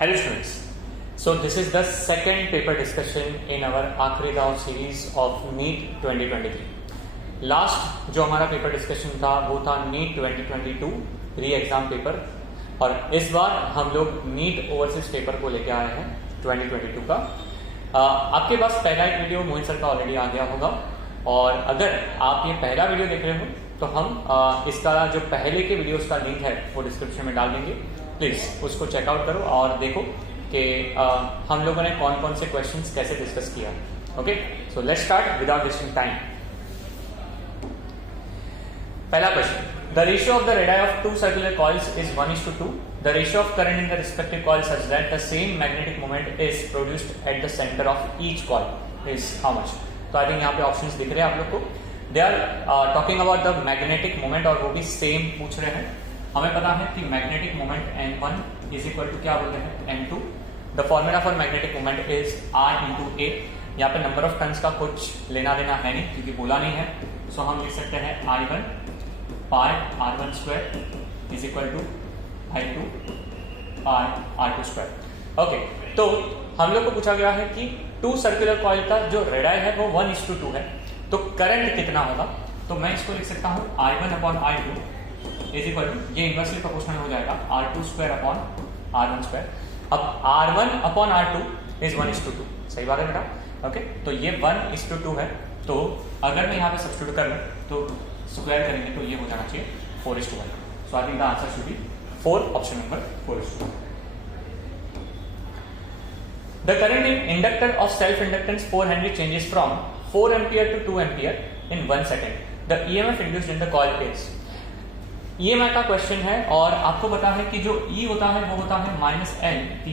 Hello students. So this is the second paper discussion in our आखिरी दाव series of NEET 2023. Last जो हमारा paper discussion था वो था NEET 2022 री एग्जाम पेपर, और इस बार हम लोग NEET ओवरसीज पेपर को लेके आए हैं 2022 का। आपके पास पहला एक वीडियो मोहित सर का ऑलरेडी आ गया होगा, और अगर आप ये पहला वीडियो देख रहे हो तो हम इसका जो पहले के वीडियोस का लिंक है वो डिस्क्रिप्शन में डाल देंगे। प्लीज उसको चेकआउट करो और देखो कि हम लोगों ने कौन कौन से क्वेश्चंस कैसे डिस्कस किया। Okay, so let's start without wasting time. पहला question, the ratio of the radii of two circular coils is 1:2. The ratio of current in the respective coil such that the same magnetic moment is produced at the centre of each coil is how much. तो I think यहाँ पे options दिख रहे हैं आप लोग को। They are talking about the magnetic moment, और वो भी सेम पूछ रहे हैं। हमें पता है कि magnetic moment N1 is equal to क्या बोलते हैं N2। The formula for magnetic moment is R into A. यहाँ पे नंबर ऑफ टर्न्स का कुछ लेना देना है नहीं क्योंकि बोला नहीं है, सो हम लिख सकते हैं I1 part R1 square is equal to I2 part R2 square. Okay, तो हम लोग को पूछा गया है कि टू सर्कुलर कॉइल का जो रेडाई है वो 1:2 है, तो करंट कितना होगा। तो मैं इसको लिख सकता हूँ I1 upon I2 is equal to, ये इनवर्सली प्रोपोर्शनल हो जाएगा R2 square upon R1 square. अब R1 अपॉन R2 इज 1:2, सही बात है बेटा। ओके, तो ये 1:2 है, तो अगर मैं यहाँ पे सब्स्टिट्यूट कर लूँ तो स्क्वायर करेंगे तो ये हो जाना चाहिए 4:1। So I think the answer should be 4, option number 4:1। The current in inductor of self-inductance 4 Henry changes from 4 ampere to 2 ampere in 1 second. The EMF induced in the coil is. EMI का question है, और आपको पता है कि जो E होता है वो होता है -N/dt,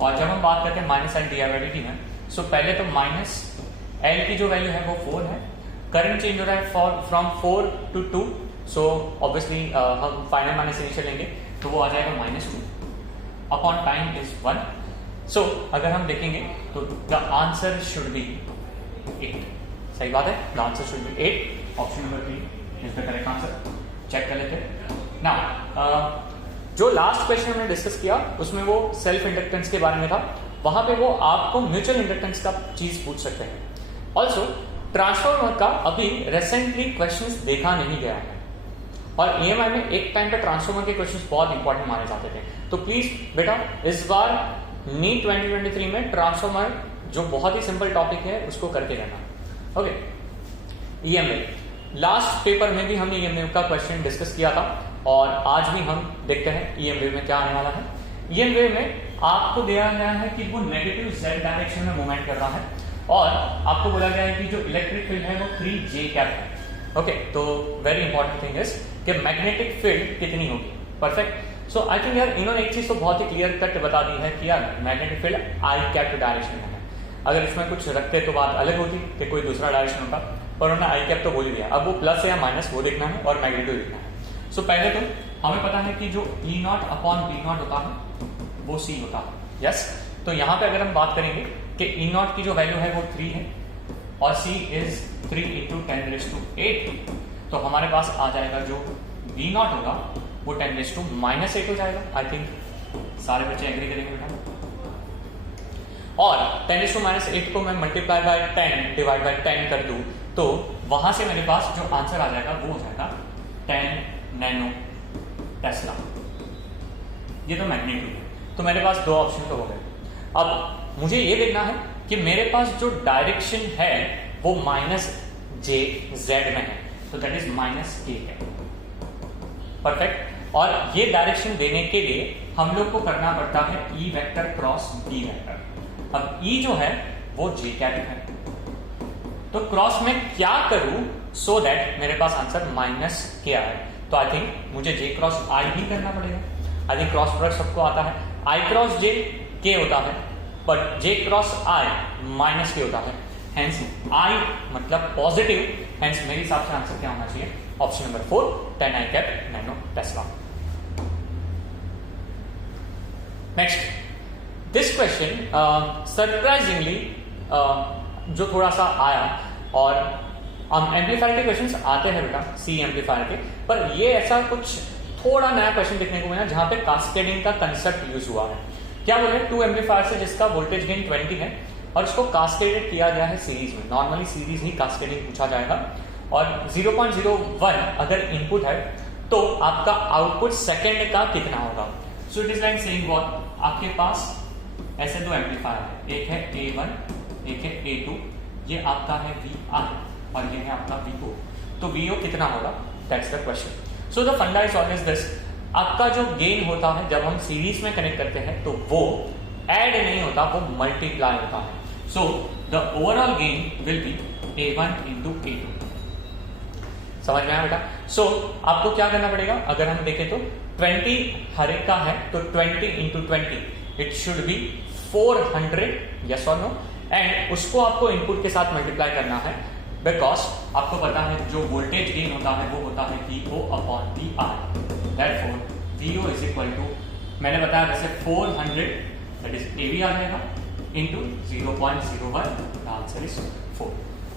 और जब हम बात करते हैं -N/dt में, सो पहले तो -L की जो वैल्यू है वो 4 है। करंट चेंज हो रहा है फ्रॉम 4 to 2, सो ऑब्वियसली हम फाइनल माइनस इनिशियल लेंगे तो वो आ जाएगा -2 अपॉन टाइम इज 1। सो अगर हम देखेंगे तो द आंसर शुड बी 8, सही बात है, the answer should be 8, option number 3 is the correct answer. Check कर लेते हैं ना। जो लास्ट क्वेश्चन हमने डिस्कस किया उसमें वो सेल्फ इंडक्टेंस के बारे में था, वहां पे वो आपको म्यूचुअल इंडक्टेंस का चीज पूछ सकते हैं। ऑल्सो ट्रांसफॉर्मर का अभी रिसेंटली क्वेश्चंस देखा नहीं गया है, और ईएमआई में एक टाइम पे ट्रांसफॉर्मर के क्वेश्चंस बहुत इंपॉर्टेंट माने जाते थे। तो प्लीज बेटा इस बार नीट 2023 में ट्रांसफॉर्मर जो बहुत ही सिंपल टॉपिक है उसको करके रहना। ओके, ईएमआई लास्ट पेपर में भी हमने ईएमआई का क्वेश्चन डिस्कस किया था, और आज भी हम देखते हैं ईएमआई में क्या आने वाला है। ईएमआई में आपको दिया गया है कि वो नेगेटिव z डायरेक्शन में मूवमेंट कर रहा है, और आपको बोला गया है कि जो इलेक्ट्रिक फील्ड है वो 3J कैप है। ओके, तो वेरी इंपॉर्टेंट थिंग इज कि मैग्नेटिक फील्ड कितनी होगी। परफेक्ट। सो आई थिंक यार इन्होंने एक चीज तो बहुत ही क्लियर कट बता दी है कि यार magnetic field I cap direction में है। अगर इसमें कुछ रखते तो बात अलग होती कि कोई दूसरा डायरेक्शन होता, पर उन्होंने आई कैप तो बोल दिया। अब वो प्लस या माइनस वो देखना है और मैग्नीट्यूड देखना है। सो पहले तो हमें पता है कि जो E0 अपॉन B0 होता है वो C होता है। यस, तो यहाँ पे अगर हम बात करेंगे कि E0 की जो वैल्यू है वो 3 है और C इज 3 × 10⁸, तो हमारे पास आ जाएगा जो V0 होगा वो 10⁻⁻8 हो जाएगा। आई थिंक सारे बच्चे एग्री करेंगे बेटा। और 10⁻8 को मैं मल्टीप्लाई बाय 10 डिवाइड बाय 10 कर दूं तो वहां से मेरे पास जो आंसर आ जाएगा वो हो जाएगा 10 नैनो टेस्ला। ये तो मैग्नीट्यूड है, तो मेरे पास दो ऑप्शन तो हो गए। अब मुझे ये देखना है कि मेरे पास जो डायरेक्शन है वो -JZ में है, तो दैट इज -K है। परफेक्ट। और ये डायरेक्शन देने के लिए हम लोग को करना पड़ता है E vector cross B vector. अब E जो है वो J कैप है, तो क्रॉस में क्या करूं सो दैट मेरे पास आंसर -K आए। तो आई थिंक मुझे J क्रॉस I भी करना पड़ेगा। आई थिंक क्रॉस प्रोडक्ट सबको आता है, I क्रॉस J K होता है, but J cross I -K होता है। हेंस I मतलब पॉजिटिव, हेंस मेरे हिसाब से आंसर क्या होना चाहिए, option number 4 10 I cap nano Tesla. Next, this question surprisingly जो थोड़ा सा आया, और एम्पलीफायर के क्वेश्चंस आते हैं बेटा सी एम्पलीफायर के, पर ये ऐसा कुछ थोड़ा नया क्वेश्चन देखने को मिला जहां पे कास्केडिंग का कंसेप्ट यूज हुआ है। क्या बोले, 2 एम्पलीफायर से जिसका वोल्टेज गेन 20 है और इसको कास्केडेड किया गया है सीरीज में। नॉर्मली सीरीज ही कास्केडिंग पूछा जाएगा और 0.01 अगर इनपुट है तो आपका आउटपुट सेकंड का कितना होगा। So it is like saying what, आपके पास ऐसे 2 एम्पलीफायर है, एक है A1 एक है A2, ये आपका है VI और ये है आपका VO। तो VO कितना होगा, that's the question. So the फंडा इज ऑलवेज दिस, आपका जो गेन होता है जब हम सीरीज में कनेक्ट करते हैं तो वो ऐड नहीं होता, वो मल्टीप्लाई होता है। So the overall gain will be A1 into A2। समझ में आया बेटा? सो आपको क्या करना पड़ेगा, अगर हम देखें तो 20 हर एक का है तो 20 into 20 it should be 400, yes और नो, एंड उसको आपको इनपुट के साथ मल्टीप्लाई करना है बिकॉज आपको पता है जो वोल्टेज गेन होता है वो होता है VO upon VI। Therefore VO is equal to, मैंने बताया वैसे 400 दैट इज AV आ जाएगा into 0.01, the answer is 4।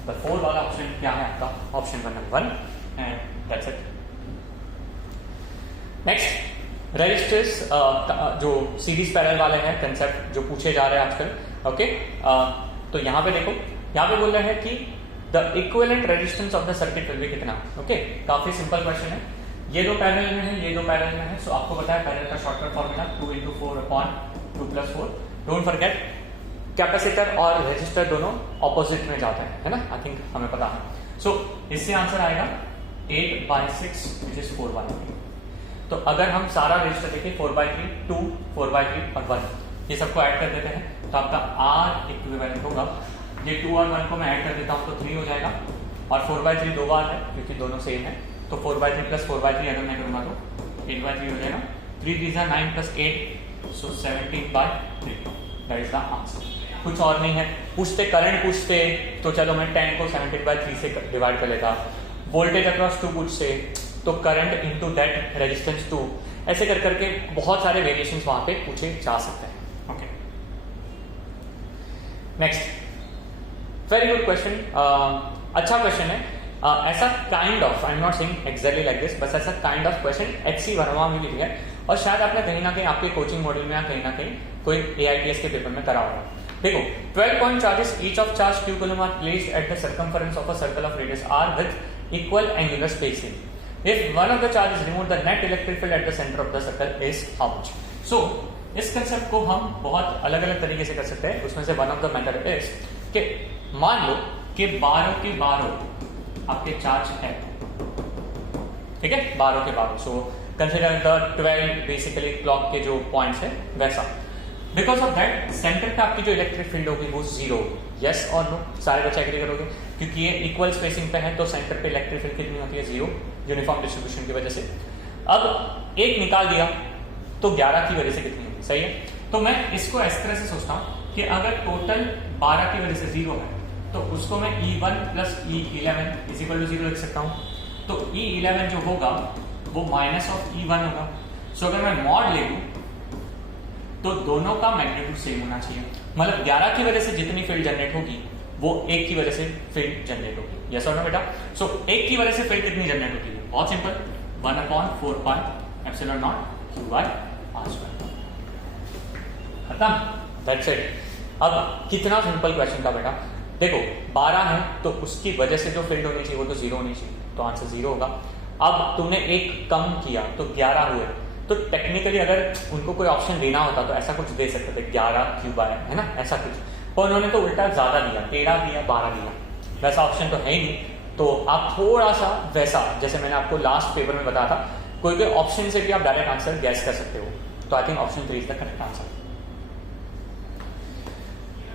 The 4 वाला ऑप्शन क्या है आपका, option number 1, and that's it. Next resistors, जो सीरीज पैरेलल वाले हैं कंसेप्ट जो पूछे जा रहे हैं आजकल, ओके। तो यहाँ पे देखो, यहाँ पे बोल रहे हैं कि the equivalent resistance of the circuit will be कितना, ओके। काफी सिंपल क्वेश्चन है, ये दो पैरेलल में है, ये दो पैरेलल में है। सो आपको पता है पैरेलल का shortcut formula 2 into 4 upon 2 plus 4। Don't forget capacitor और रेजिस्टर दोनों ऑपोजिट में जाते हैं, है ना, आई थिंक हमें पता है। सो इससे आंसर आएगा 8/6 which is 4/3। तो अगर हम सारा रजिस्टर देखें 4/3, 2, 4/3 और 1, ये सबको ऐड कर देते हैं तो आपका R इक्विवेलेंट होगा। ये 2 और 1 को मैं ऐड कर देता हूं तो 3 हो जाएगा और 4/3 दो बार है क्योंकि दोनों सेम है, तो 4/3 plus 4/3 अगर मैं करूंगा तो 8/3 हो जाएगा। 3 3 are 9 plus 8, so 17/3, that is the answer. कुछ और नहीं है। पूछते करंट पूछते तो चलो मैं 10 को 17/3 से डिवाइड कर लेता। वोल्टेज अक्रॉस 2 पूछते तो करंट इनटू दैट रेजिस्टेंस 2, ऐसे कर करके बहुत सारे वेरिएशंस वहां पे पूछे जा सकते हैं, okay. Next, very good question, अच्छा क्वेश्चन है। ऐसा kind of, I am not saying exactly like this, बस ऐसा kind of question HC Verma में भी लिखा है और शायद आपने कहीं ना कहीं आपके कोचिंग मॉड्यूल में या कहीं ना कहीं कोई AITS के पेपर में करा होगा। देखो, 12 point charges each of charge q coulomb are placed at the circumference of a circle of radius r with equal angular spacing. If one of the charges is removed, the net electric field at the center of the circle is how much? So इस concept को हम बहुत अलग अलग तरीके से कर सकते हैं। उसमें से one of the method is कि मान लो कि 12 के 12 आपके चार्ज है, ठीक है, 12 के 12। So consider the 12 basically clock के जो पॉइंट्स है वैसा। बिकॉज ऑफ दैट सेंटर पे आपकी जो इलेक्ट्रिक फील्ड होगी वो 0, यस और नो, सारे बच्चे एग्री करोगे क्योंकि ये इक्वल स्पेसिंग पे है तो सेंटर पे इलेक्ट्रिक फील्ड कितनी होती है, 0, यूनिफॉर्म डिस्ट्रीब्यूशन की वजह से। अब एक निकाल दिया तो 11 की वजह से कितनी होगी, सही है। तो मैं इसको इस तरह से सोचता हूं कि अगर टोटल 12 की वजह से 0 है तो उसको मैं E1 plus E11 is equal to 0 लिख सकता हूं। तो E11 जो होगा वो माइनस ऑफ E1 होगा। सो अगर मैं मॉड ले लूं तो दोनों का मैग्नीट्यूड सेम होना चाहिए, मतलब 11 की वजह से जितनी फील्ड जनरेट होगी वो 1 की वजह से फील्ड जनरेट होगी, यस और नो बेटा। सो 1 की वजह से फील्ड कितनी जनरेट होती है, बहुत सिंपल, 1/4 epsilon naught Q/R²। खत्म, दैट्स इट। अब कितना सिंपल क्वेश्चन था बेटा। देखो 12 है तो उसकी वजह से जो फील्ड होनी चाहिए वो तो 0 होनी चाहिए, तो आंसर 0 होगा। अब तूने एक कम किया तो 11 हुए, तो टेक्निकली अगर उनको कोई ऑप्शन देना होता तो ऐसा कुछ दे सकते थे, 11 Q/, है ना, ऐसा कुछ, पर उन्होंने तो उल्टा ज्यादा दिया, 13 दिया, 12 दिया, वैसा ऑप्शन तो है ही नहीं। तो आप थोड़ा सा वैसा, जैसे मैंने आपको लास्ट पेपर में बताया था, कोई कोई ऑप्शन से भी आप डायरेक्ट आंसर गैस कर सकते हो। तो I think option 3 is the correct answer.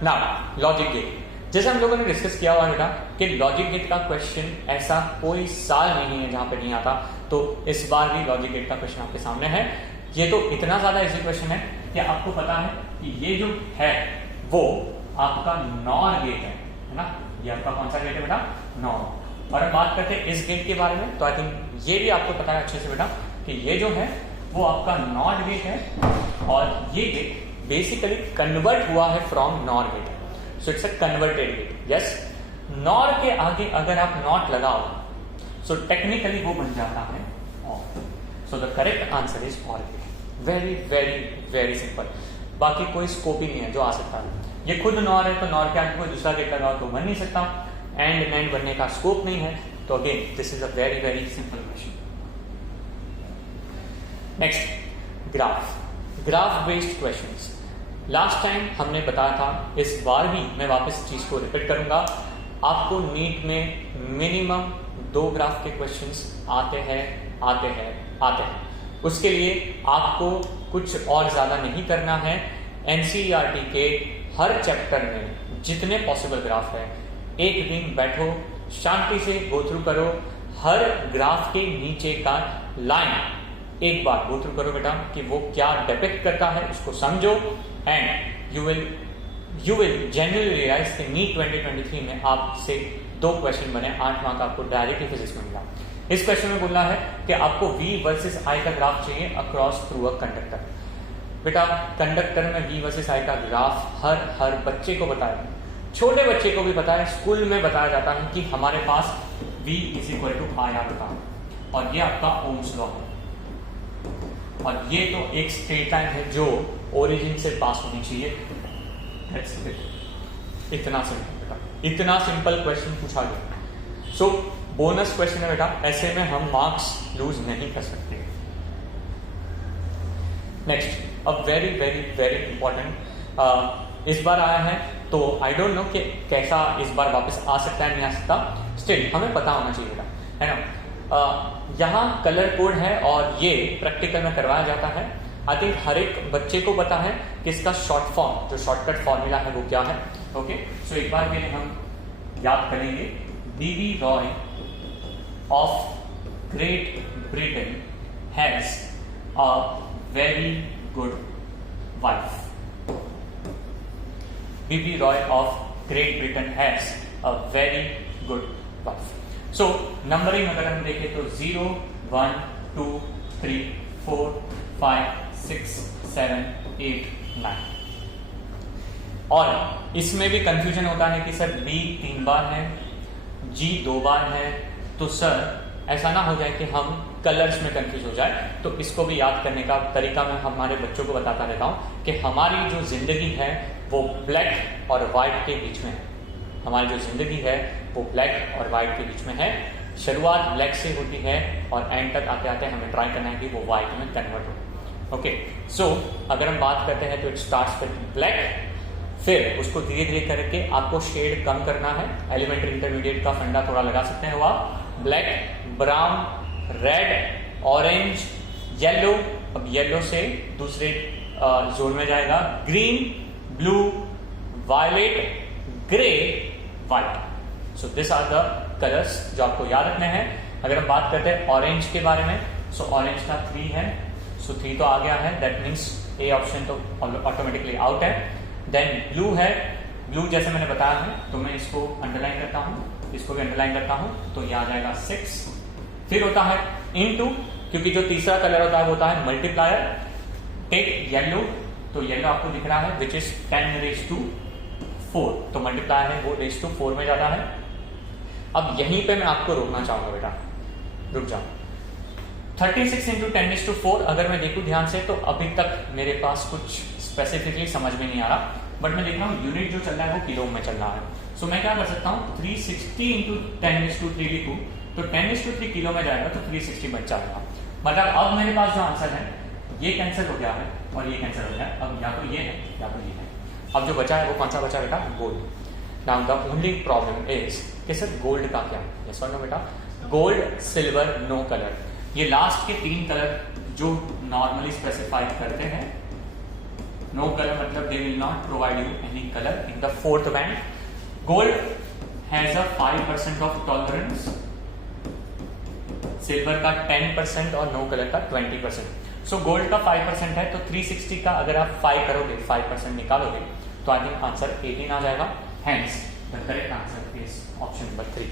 Now logic gate, जैसे हम लोगों ने डिस्कस किया हुआ बेटा कि लॉजिक गेट का क्वेश्चन ऐसा कोई साल नहीं है जहां पे नहीं आता, तो इस बार भी लॉजिक गेट का क्वेश्चन आपके सामने है। ये तो इतना ज्यादा इजी क्वेश्चन है कि आपको पता है कि ये जो है वो आपका नॉर गेट है ना, ये आपका कौन सा गेट है बेटा, नॉर। और अब बात करते हैं इस गेट के बारे में, तो आई थिंक ये भी आपको पता है अच्छे से बेटा कि ये जो है वो आपका नॉट गेट है और ये गेट बेसिकली कन्वर्ट हुआ है from NOR gate, so it's a converted gate, yes. NOR के आगे अगर आप नॉट लगाओ सो टेक्निकली वो बन जाता है of. So the correct answer is orchid. Very very very simple. बाकी कोई स्कोप ही नहीं है जो आ सकता है. ये खुद नॉर है तो नॉर के आगे कोई दूसरा गेट लगाओ तो बन नहीं सकता. एंड नैंड बनने का स्कोप नहीं है. तो again this is a very very simple question. Next, graph based questions. Last time हमने बताया था, इस बार भी मैं वापस चीज को रिपीट करूंगा. आपको नीट में मिनिमम 2 ग्राफ के क्वेश्चंस आते हैं. उसके लिए आपको कुछ और ज्यादा नहीं करना है. एनसीईआरटी के हर चैप्टर में जितने पॉसिबल ग्राफ है, एक दिन बैठो, शांति से गो थ्रू करो. हर ग्राफ के नीचे का लाइन एक बार गो थ्रू करो बेटा कि वो क्या डिपिक्ट करता है, उसको समझो. And you will genuinely realise कि नीट 2023 में आपसे 2 क्वेश्चन बने. 8 मार्क आपको डायरेक्टली फिजिक्स में मिला. इस क्वेश्चन में बोलना है कि आपको V वर्सेस I का ग्राफ चाहिए अक्रॉस थ्रू अ कंडक्टर. बेटा कंडक्टर में V वर्सेस I का ग्राफ हर बच्चे को बताया, छोटे बच्चे को भी बताया. स्कूल में बताया जाता है कि हमारे पास V is equal to IR होता है और ये आपका ओम्स लॉ है. और ये तो एक स्ट्रेट लाइन है जो ओरिजिन से पास होनी चाहिए. इतना सिंपल बेटा, इतना सिंपल क्वेश्चन पूछा गया. सो बोनस क्वेश्चन है बेटा, ऐसे में हम मार्क्स लूज नहीं कर सकते. नेक्स्ट, अब वेरी वेरी वेरी इंपॉर्टेंट इस बार आया है तो आई डोंट नो कि कैसा इस बार वापस आ सकता है नहीं आ सकता. स्टिल हमें पता होना चाहिए बेटा, है ना. यहाँ कलर कोड है और ये प्रैक्टिकल में करवाया जाता है. आई थिंक हर एक बच्चे को पता है कि इसका शॉर्ट फॉर्म, जो शॉर्टकट फॉर्मूला है वो क्या है. ओके, सो एक बार के लिए हम याद करेंगे. BB Roy of Great Britain has a very good wife. BB Roy of Great Britain has a very good wife. So numbering अगर हम देखें तो 0 1 2 3 4 5 6 7 8 9. और इसमें भी कंफ्यूजन होता है कि सर B 3 बार है, G 2 बार है. तो सर ऐसा ना हो जाए कि हम कलर्स में कंफ्यूज हो जाए. तो इसको भी याद करने का तरीका मैं हमारे बच्चों को बताता रहता हूं कि हमारी जो जिंदगी है वो ब्लैक और व्हाइट के बीच में है. हमारी जो जिंदगी है वो ब्लैक और व्हाइट के बीच में है. शुरुआत ब्लैक से होती है और एंड तक आते आते हमें ट्राई करना है कि वो व्हाइट में कन्वर्ट हो. ओके, सो अगर हम बात करते हैं तो इट स्टार्ट्स विद ब्लैक. फिर उसको धीरे धीरे करके आपको शेड कम करना है. एलिमेंट्री इंटरमीडिएट का फंडा थोड़ा लगा सकते हैं. वो black, brown, red, orange, yellow. अब येलो से दूसरे जोन में जाएगा green, blue, violet, grey, white. So this are the colours जो आपको याद रखने हैं. अगर हम बात करते हैं ऑरेंज के बारे में, सो ऑरेंज का 3 है. सो 3 तो आ गया है, दैट मीन्स ए ऑप्शन तो ऑटोमेटिकली आउट है. देन ब्लू है. ब्लू जैसे मैंने बताया है तो मैं इसको अंडरलाइन करता हूं, इसको भी अंडरलाइन करता हूं, तो ये आ जाएगा 6. फिर होता है इनटू, क्योंकि जो तीसरा कलर होता है वो होता है मल्टीप्लायर. टेक येलो, तो येलो आपको दिख रहा है विच इज 10⁻⁴. तो मल्टीप्लायर है वो रेज़ टू 4 में जाता है. अब यहीं पे मैं आपको रोकना चाहूंगा बेटा, रुक जाओ. 36 इंटू 10⁻⁴ अगर मैं देखूं ध्यान से तो अभी तक मेरे पास कुछ स्पेसिफिकली समझ में नहीं आ रहा. बट मैं देख रहा हूं यूनिट जो चल रहा है वो किलो में चल रहा है. सो मैं क्या कर सकता हूं, 360 इंटू 10⁻³ लिखूं तो 10⁻³ किलो में जाएगा तो 360 बच जाएगा. मतलब अब मेरे पास जो आंसर है ये कैंसिल हो गया है और ये कैंसिल हो गया. अब या तो ये है या तो ये है. अब जो बचा है वो कौन सा बचा बेटा, gold. Now the only problem is कि सर गोल्ड का क्या. यस और नो बेटा, गोल्ड, सिल्वर, नो कलर. ये लास्ट के 3 कलर जो नॉर्मली स्पेसिफाइड करते हैं. नो कलर मतलब they will not provide you any colour in the 4th band. Gold has a 5% of tolerance, silver का 10% और नो कलर का 20%. सो गोल्ड का 5% है तो 360 का अगर आप 5 करोगे, 5% निकालोगे तो आई थिंक आंसर 18 आ जाएगा. Hence the correct answer is option number 3.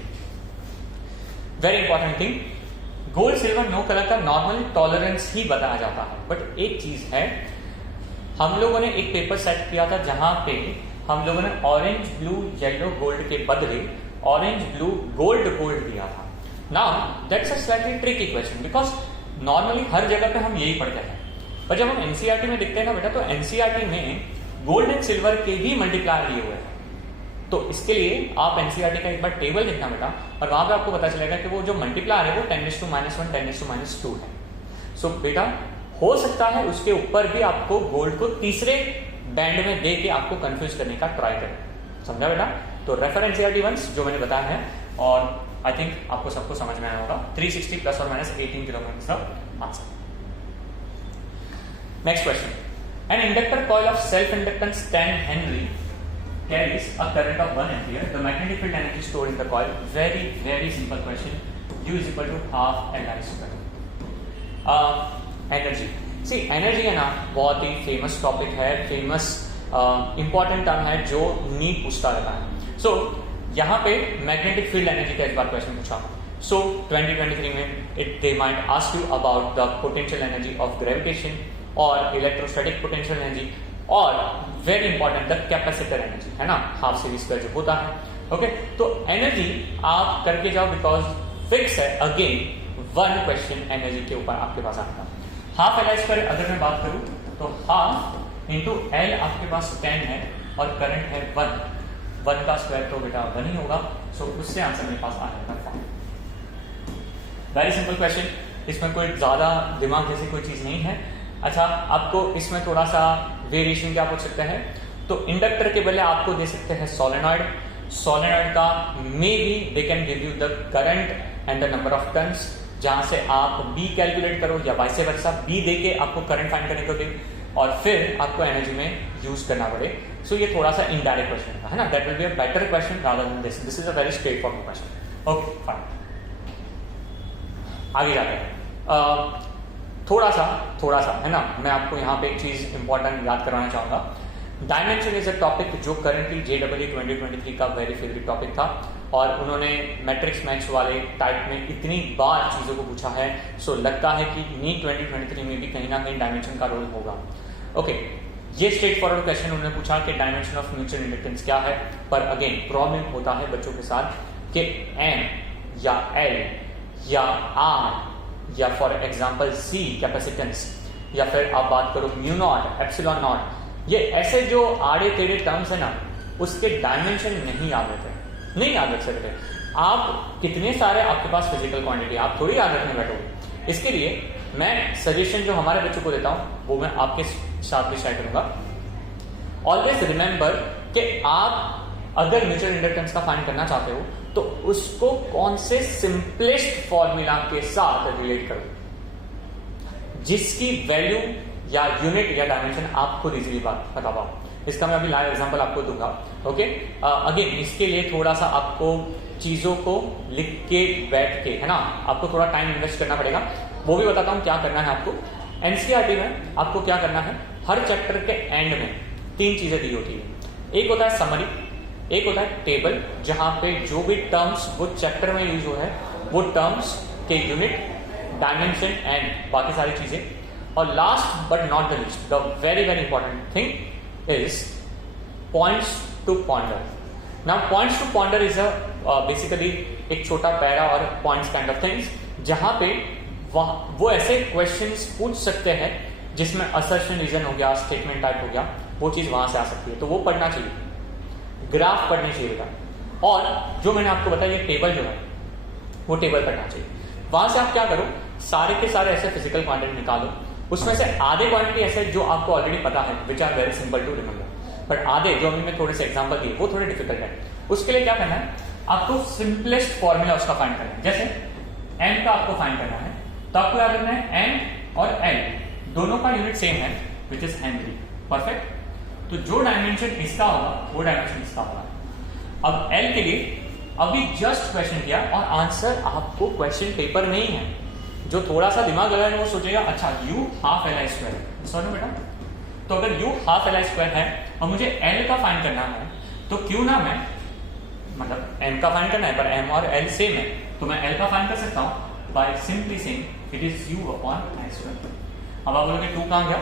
Very important thing, gold, silver, no colour का नॉर्मल टॉलरेंस ही बताया जाता है. बट एक चीज है, हम लोगों ने एक पेपर सेट किया था जहां पे हम लोगों ने ऑरेंज, ब्लू, येलो, गोल्ड के बदले ऑरेंज, ब्लू, गोल्ड दिया था. Now that's a slightly tricky question because normally हर जगह पे हम यही पढ़ते हैं, पर जब हम एनसीईआरटी में देखते हैं ना बेटा, तो एनसीईआरटी में गोल्ड एंड सिल्वर के भी मल्टीप्लायर दिए हुए हैं। तो इसके लिए आप एनसीईआरटी का एक बार टेबल देखना बेटा, और वहां पे आपको पता चलेगा कि वो जो मल्टीप्लायर है वो 10⁻⁻1 10⁻⁻2 है। सो बेटा हो सकता है उसके ऊपर भी आपको गोल्ड को तीसरे बैंड में दे के आपको कंफ्यूज करने का ट्राई करें, समझा बेटा? तो रेफर एनसीईआरटी वंस जो मैंने बताया है, और आई थिंक आपको सबको समझ में आया होगा। 360 ± 18 kilometre answer. Next question, an inductor coil of self inductance 10 Henry carries a current of 1 ampere. The magnetic field energy stored in the coil. Very simple question. U is equal to half Li square. Energy. See, energy है ना बहुत ही famous topic है, famous important term है जो NEET पूछता रहता है। सो यहाँ पे मैग्नेटिक फील्ड एनर्जी का इस बार क्वेश्चन पूछा। सो 2023 में they might ask you about the potential energy of gravitation और इलेक्ट्रोस्टैटिक पोटेंशियल एनर्जी, और very important the capacitor energy, है ना, हाफ सी वी स्क्वायर जो होता है। ओके, तो एनर्जी आप करके जाओ बिकॉज फिक्स है। अगेन वन क्वेश्चन एनर्जी के ऊपर आपके पास आएगा। हाफ Li स्क्वायर अगर मैं बात करूं तो हाफ इंटू एल आपके पास 10 है और करंट है 1 का स्क्वायर तो बेटा 1 ही होगा। सो उससे आंसर मेरे पास आ जाएगा। वेरी सिंपल क्वेश्चन, इसमें कोई ज्यादा दिमाग जैसी कोई चीज नहीं है। अच्छा, आपको इसमें थोड़ा सा वेरिएशन क्या पूछ सकते हैं, तो इंडक्टर के बदले आपको दे सकते हैं सोलेनॉइड। सोलेनॉइड का may be they can give you the current and the number of turns, जहां से आप बी कैलकुलेट करो या वाइस वर्सा, बी दे के आपको करंट फाइंड करने को दे और फिर आपको एनर्जी में यूज करना पड़े। सो ये थोड़ा सा इनडायरेक्ट क्वेश्चन है ना, that will be a better question rather than this. This is a very straight forward question. Okay fine, आगे जाते हैं। थोड़ा सा है ना, मैं आपको यहाँ पे एक चीज इंपॉर्टेंट याद करवाना चाहूंगा। डायमेंशन इज अ टॉपिक जो करंटली JEE 2023 का वेरी फेवरेट टॉपिक था, और उन्होंने मैट्रिक्स मैच वाले टाइप में इतनी बार चीजों को पूछा है। सो लगता है कि नीट 2023 में भी कहीं ना कहीं डायमेंशन का रोल होगा। ओके, ये स्ट्रेट फॉरवर्ड क्वेश्चन उन्होंने पूछा कि डायमेंशन ऑफ म्यूचुअल इंडक्टेंस क्या है, पर अगेन प्रॉब्लम होता है बच्चों के साथ कि M या L या R या फॉर एग्जाम्पल C कैपेसिटेंस, या फिर आप बात करो म्यू नॉट, एप्सिलॉन नॉट, ये ऐसे जो आड़े टेढ़े टर्म्स है ना, उसके डायमेंशन नहीं याद रख सकते। आप कितने सारे आपके पास फिजिकल क्वांटिटी आप थोड़ी याद रखने बैठोगे। इसके लिए मैं सजेशन जो हमारे बच्चों को देता हूं वो मैं आपके साथ भी शेयर करूंगा। ऑलवेज रिमेंबर कि आप अगर म्यूचुअल इंडक्टेंस का फाइंड करना चाहते हो तो उसको कौन से सिंपलेस्ट फॉर्मूला के साथ रिलेट करो जिसकी वैल्यू या यूनिट या डायमेंशन आप खुद इजीली बता पाओ। इसका मैं अभी लाइव एग्जांपल आपको दूंगा। ओके, अगेन इसके लिए थोड़ा सा आपको चीजों को लिख के बैठ के, है ना, आपको थोड़ा टाइम इन्वेस्ट करना पड़ेगा। वो भी बताता हूं क्या करना है आपको। एनसीईआरटी में आपको क्या करना है, हर चैप्टर के एंड में 3 चीजें दी होती है। एक होता है समरी, एक होता है टेबल जहां पे जो भी टर्म्स वो चैप्टर में यूज हो है वो टर्म्स के यूनिट, डायमेंशन एंड बाकी सारी चीजें, और last but not the least the very important thing is points to ponder. Now points to ponder is basically एक छोटा पैरा और पॉइंट्स काइंड ऑफ थिंग्स जहां पे वो ऐसे क्वेश्चंस पूछ सकते हैं जिसमें असर्शन रीजन हो गया, स्टेटमेंट टाइप हो गया, वो चीज वहां से आ सकती है, तो वो पढ़ना चाहिए, ग्राफ पढ़ने चाहिए बेटा। और जो मैंने आपको बताया ये टेबल जो है वो टेबल पढ़ना चाहिए। वहां से आप क्या करो, सारे के सारे ऐसे फिजिकल क्वांटिटी निकालो, उसमें से आधे क्वांटिटी ऐसे जो आपको ऑलरेडी पता है which are very simple to remember, but आधे जो अभी मैं थोड़े से एग्जांपल दिए वो थोड़े डिफिकल्ट है। उसके लिए क्या करना है, आपको सिंपलेस्ट फॉर्मूला उसका फाइंड करना है। जैसे m का आपको फाइंड करना है तो आपको याद रखना है m और l दोनों का यूनिट सेम है विच इज हेनरी। परफेक्ट, तो जो डायमेंशन इसका होगा वो डायमेंशन इसका होगा। अब L के लिए अभी जस्ट क्वेश्चन किया और आंसर आपको क्वेश्चन पेपर में ही है। जो थोड़ा सा दिमाग लगाएगा वो सोचेगा अच्छा u हाफ Li स्क्वायर है, सुनो बेटा, तो अगर u हाफ Li स्क्वायर है और मुझे L का फाइंड करना है तो क्यों ना मैं मतलब m का फाइंड करना है पर m और L सेम है तो मैं L का फाइंड कर सकता हूं by simply saying it is u upon I square. अब आप बोलोगे 2 कहां गया,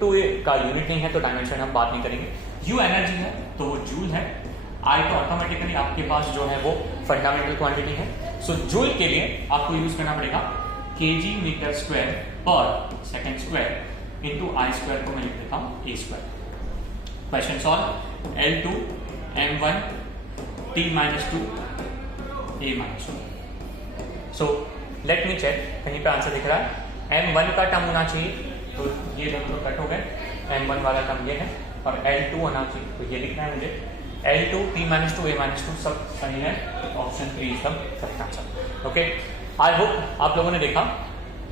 2 का यूनिट नहीं है तो डायमेंशन हम बात नहीं करेंगे। U एनर्जी है तो वो जूल है, I तो ऑटोमेटिकली आपके पास जो है वो फंडामेंटल क्वांटिटी है। सो जूल के लिए आपको यूज करना पड़ेगा kg metre square per second square into I square को मैं लिख देता हूँ A square. Question solve. L2 m1 t minus 2 a minus 2। So let me check, कहीं पे आंसर दिख रहा है m1 का टर्म होना चाहिए, तो ये दोनों कट हो गए, m1 वाला टर्म ये है, और L2 होना चाहिए, तो ये लिखना है मुझे L2 t minus 2 a minus 2 सब सही है, option 3 is the correct answer. Okay, I hope आप लोगों ने देखा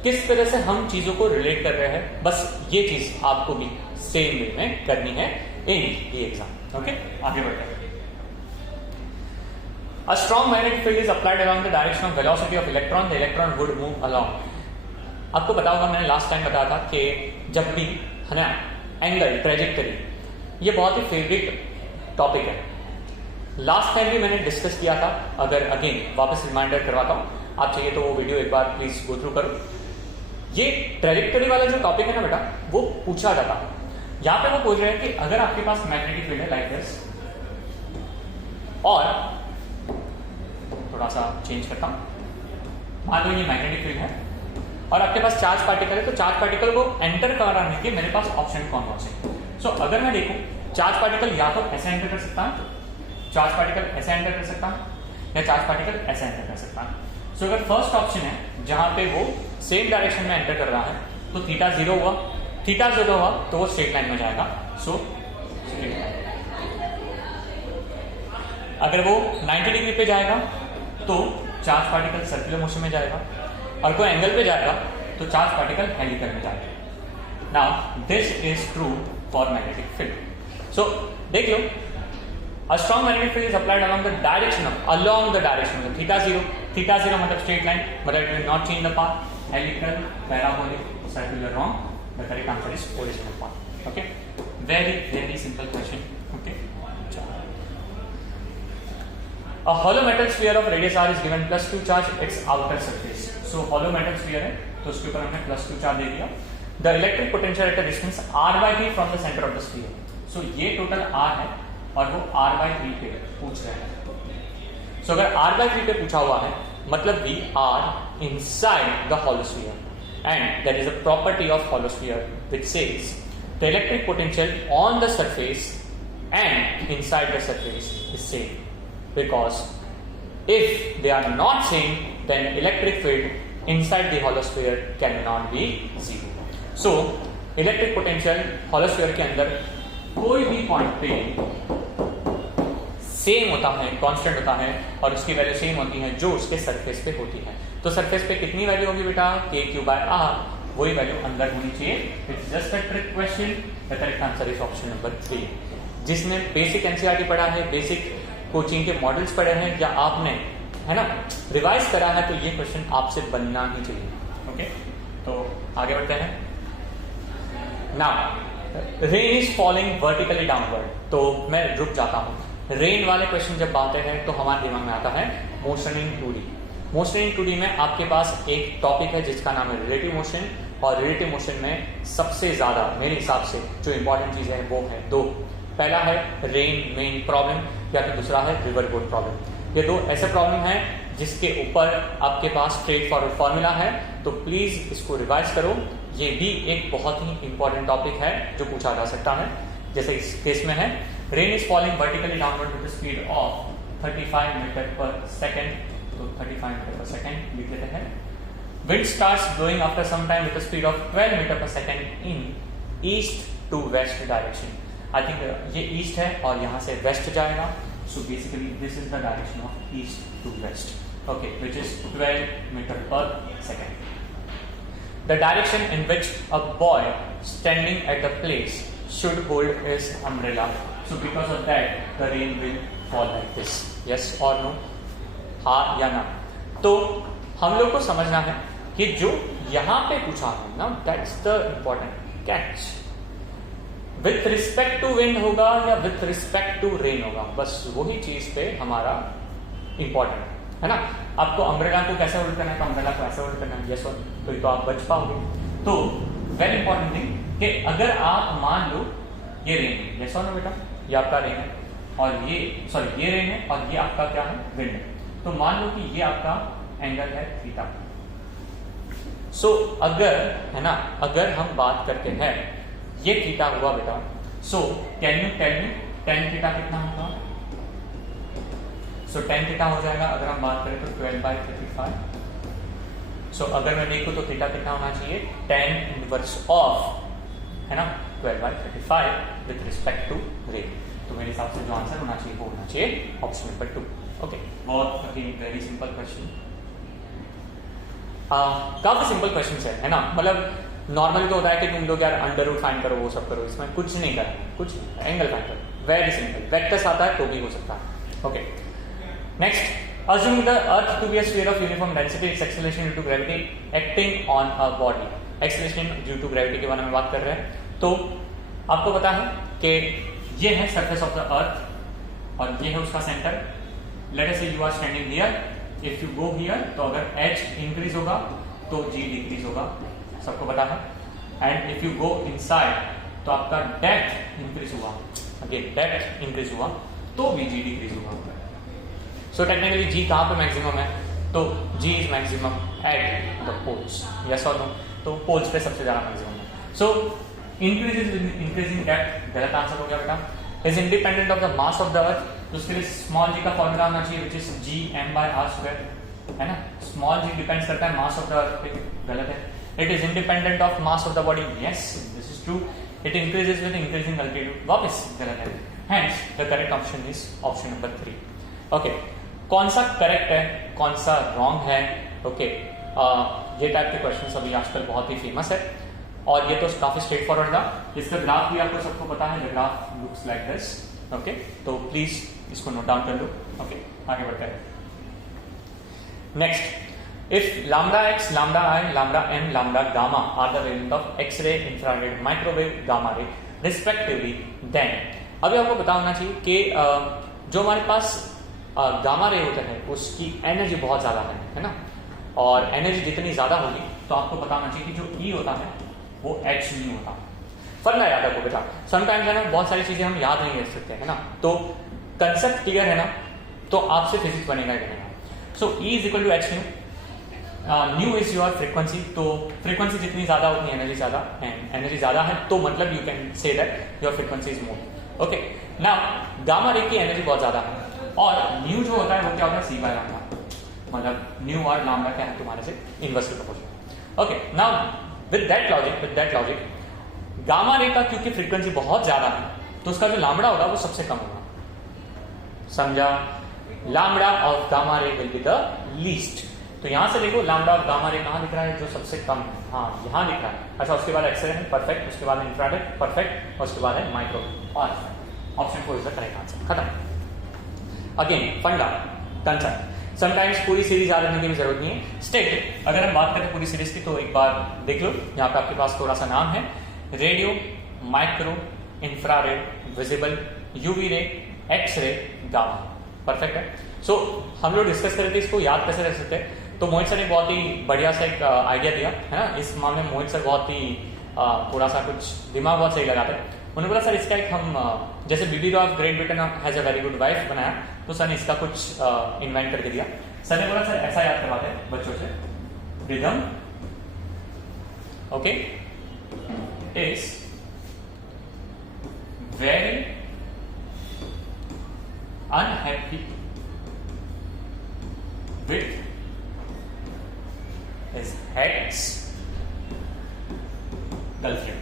किस तरह से हम चीजों को रिलेट कर रहे हैं, बस ये चीज आपको भी सेम वे में करनी है इन ये एग्जाम। ओके, आगे बढ़ते हैं। A strong magnetic field is applied along the direction of velocity of electron. The electron would move along. आपको पता होगा, मैंने लास्ट टाइम बताया था कि जब भी है ना एंगल, ट्रेजेक्टरी, ये बहुत ही फेवरेट टॉपिक है। लास्ट टाइम भी मैंने डिस्कस किया था, अगर अगेन वापस रिमाइंडर करवाता हूँ, आप चाहिए तो वो वीडियो एक बार प्लीज गो थ्रू करो। ये ट्रेजेक्टरी वाला जो टॉपिक है ना बेटा, वो पूछा जाता है। यहाँ पे वो पूछ रहे हैं कि अगर आपके पास मैग्नेटिक फील्ड है लाइक दिस, और थोड़ा सा चेंज करता हूं, मान लो ये मैग्नेटिक फील्ड है और आपके पास चार्ज पार्टिकल है, तो चार्ज पार्टिकल को एंटर कराने के मेरे पास ऑप्शन कौन कौन से। सो अगर मैं देखूं, चार्ज पार्टिकल या तो ऐसे एंटर कर सकता है, चार्ज पार्टिकल ऐसे एंटर कर सकता है, या चार्ज पार्टिकल ऐसे एंटर कर सकता है। सो अगर फर्स्ट ऑप्शन है जहां पे वो सेम डायरेक्शन में एंटर कर रहा है, तो थीटा 0 हुआ, थीटा 0 हुआ तो वो स्ट्रेट लाइन में जाएगा। सो अगर वो 90 डिग्री पे जाएगा तो चार्ज पार्टिकल सर्कुलर मोशन में जाएगा, और कोई एंगल पे जाएगा तो चार्ज पार्टिकल हेलिकल में जाएगा। Now this is true for magnetic field. So देख लो, a strong magnetic field is applied along the direction of theta 0। Theta 0 मतलब स्ट्रेट लाइन, मतलब it will not change the path, helical, parabolic, circular, wrong. The correct answer is original path. Okay, very very simple question. Okay, A hollow metal sphere of radius r is given +2 charge its outer surface. So hollow metal sphere है, तो उसके ऊपर हमने +2 charge दे दिया। The electric potential at a distance r/3 from the center of the sphere. So ये total r है और वो r/3 पे पूछ रहे हैं। So अगर r/3 पे पूछा हुआ है, मतलब we are inside the hollow sphere, and there is a property of hollow sphere which says the electric potential on the surface and inside the surface is same. Because if they are not same, then electric field inside the hollow sphere cannot be zero. So electric potential hollow sphere के अंदर कोई भी point पे same होता है, constant होता है, और उसकी वैल्यू सेम होती है जो उसके सरफेस पे होती है। तो सरफेस पे कितनी वैल्यू होगी बेटा? k/r, वही वैल्यू अंदर होनी चाहिए। It's just a trick question. The correct answer is option number 3। जिसने बेसिक एनसीईआरटी पढ़ा है, बेसिक कोचिंग के मॉडल्स पढ़े हैं, या आपने है ना रिवाइज करा है, तो ये क्वेश्चन आपसे बनना ही चाहिए। ओके, तो आगे बढ़ते हैं। Now rain is falling vertically downward, तो मैं रुक जाता हूं। रेन वाले क्वेश्चन जब आते हैं तो हमारे दिमाग में आता है motion in 2D। Motion in 2D में आपके पास एक टॉपिक है जिसका नाम है रिलेटिव मोशन, और रिलेटिव मोशन में सबसे ज्यादा मेरे हिसाब से जो इंपॉर्टेंट चीज है वो है दो। पहला है रेन मेन प्रॉब्लम, या फिर दूसरा है रिवर बोट प्रॉब्लम। ये दो ऐसे प्रॉब्लम है जिसके ऊपर आपके पास स्ट्रेट फॉरवर्ड फॉर्मूला है, तो प्लीज इसको रिवाइज करो। ये भी एक बहुत ही इंपॉर्टेंट टॉपिक है जो पूछा जा सकता है। जैसे इस केस में है rain is falling vertically downward with speed of 35 metre per second, तो 35 मीटर पर सेकेंड लिख लेते हैं। Wind starts blowing after some time with speed of 12 metre per second in east to west direction. I think ये east है और यहाँ से west जाएगा, so basically this is the direction of east to west. Okay, which is 12 metre per second. The direction in which a boy standing at the place should hold his umbrella, so because of that the rain will fall like this. Yes or no? हाँ या ना? तो हम लोग को समझना है कि जो यहाँ पे पूछा है ना, that's the important catch. With respect to wind होगा या with respect to rain होगा, बस वही चीज पे हमारा important है ना। आपको अम्ब्रेला को कैसे होल्ड करना है, तो अम्ब्रेला को ऐसे होल्ड करना है, yes or no, तो आप बच पाओगे। तो वेरी इंपॉर्टेंट थिंग कि अगर आप मान लो ये रेन है, जैसा ना बेटा ये आपका रेन है, और ये रेन है और ये आपका क्या है, विंड है, तो मान लो कि ये आपका एंगल है थीटा। सो अगर है ना, अगर हम बात करते हैं ये थीटा हुआ बेटा, so can you tell me ten theta कितना होगा? सो टेन थीटा हो जाएगा अगर हम बात करें तो 12/35। सो अगर मैं देखूं तो थीटा कितना होना चाहिए? टेन इनवर्स ऑफ है ना 12/35 विथ रिस्पेक्ट टू रे। तो मेरे हिसाब से जो आंसर होना चाहिए वो होना चाहिए ऑप्शन नंबर 2। ओके, बहुत वेरी सिंपल क्वेश्चन, काफी सिंपल क्वेश्चन है ना। मतलब नॉर्मली तो होता है कि तुम लोग यार अंडर रूट फाइंड करो, वो सब करो, इसमें कुछ नहीं करना, कुछ एंगल फाइंड करो, वेरी सिंपल। वेक्टर्स आता है तो भी हो सकता है। Okay, next, assuming the earth to be a sphere of uniform density, its acceleration due to gravity acting on a body। acceleration due to gravity के बारे में बात कर रहे हैं। तो आपको पता है कि ये है सरफेस ऑफ द अर्थ और ये है उसका centre. Let us say you are standing here, if you go here तो अगर h इंक्रीज होगा तो g डिक्रीज होगा, सबको पता है। And if you go inside तो आपका डेप्थ इंक्रीज हुआ, अगेन डेप्थ इंक्रीज हुआ तो भी g डिक्रीज हुआ। सो टेक्निकली g कहाँ पे मैक्सिमम है? तो g is maximum at the poles, yes और नो? तो पोल्स पे सबसे ज्यादा मैक्सिमम है। सो इंक्रीज इंक्रीजिंग डेप्थ गलत आंसर हो गया बेटा। Is independent of the mass of the earth, तो उसके लिए स्मॉल g का फॉर्मूला होना चाहिए विच इज g/m/r², है ना। स्मॉल g डिपेंड्स करता है मास ऑफ द अर्थ पे, गलत है। It is independent of mass of the body, yes this is true. It increases with increasing altitude, वापस गलत है। Hence the correct option is option number 3। Okay, कौन सा करेक्ट है, कौन सा रॉन्ग है? ओके, ये टाइप के क्वेश्चंस अभी आजकल बहुत ही फेमस है और ये तो काफी स्ट्रेट फॉरवर्ड था। इसका ग्राफ भी आपको सबको पता है, the graph looks like this. Okay, तो प्लीज इसको नोट डाउन कर लो। ओके, आगे बढ़ते हैं। Next, if lambda x, lambda i, lambda m, lambda gamma are the wavelength of x-ray, infrared, microwave, gamma ray respectively, then अभी आपको पता होना चाहिए कि जो हमारे पास गामा रे होता है उसकी एनर्जी बहुत ज्यादा है ना। और एनर्जी जितनी ज्यादा होगी तो आपको पता होना चाहिए कि जो E होता है वो h नहीं होता। फर्क याद रखो बेटा, समटाइम्स है ना बहुत सारी चीजें हम याद नहीं रख सकते है ना, तो कंसेप्ट क्लियर है ना तो आपसे फिजिक्स बनेगा ही बनेगा। So E is equal to h nu, nu is your frequency, तो फ्रीक्वेंसी जितनी ज्यादा उतनी एनर्जी ज्यादा, एंड एनर्जी ज्यादा है तो मतलब you can say that your frequency is more. Okay, now gamma ray की एनर्जी बहुत ज्यादा है और न्यू जो होता है वो क्या होता है? c/λ, मतलब न्यू और लैम्डा क्या है तुम्हारे से inversely proportional. Okay, now with that logic gamma ray का क्योंकि फ्रीक्वेंसी बहुत ज्यादा है तो उसका जो लैम्डा होगा वो सबसे कम होगा, समझा? Lambda of gamma ray will be the least. तो यहां से देखो लैम्डा ऑफ गामा रे कहां दिख रहा है? जो सबसे कम है, हाँ यहां दिख रहा है। अच्छा, उसके बाद एक्सरे है, परफेक्ट। उसके बाद इंफ्रारेड, परफेक्ट। और उसके बाद है माइक्रोवेव, और option 4 is the correct answer. खत्म। अगेन फंडा कंसेप्ट, समटाइम्स पूरी सीरीज याद रखने की भी जरूरत नहीं है। स्टेट, अगर हम बात करें पूरी सीरीज की तो एक बार देख लो, यहाँ पे आपके पास थोड़ा सा नाम है, radio, micro, infrared, visible, UV ray, X ray, gamma. Perfect है। सो हम लोग डिस्कस कर रहे थे इसको याद कैसे रख सकते हैं, तो मोहित सर ने बहुत ही बढ़िया सा एक आइडिया दिया है ना। इस मामले में मोहित सर बहुत ही थोड़ा सा कुछ दिमाग बहुत सही लगाते हैं। उन्होंने बोला सर इसका एक हम जैसे BB Roy of Great Britain has a very good wife बनाया, तो सर ने इसका कुछ इन्वेंट करके दिया। सर ने बोला सर ऐसा याद करवाते हैं बच्चों से, rhythm okay is very unhappy with his ex girlfriend.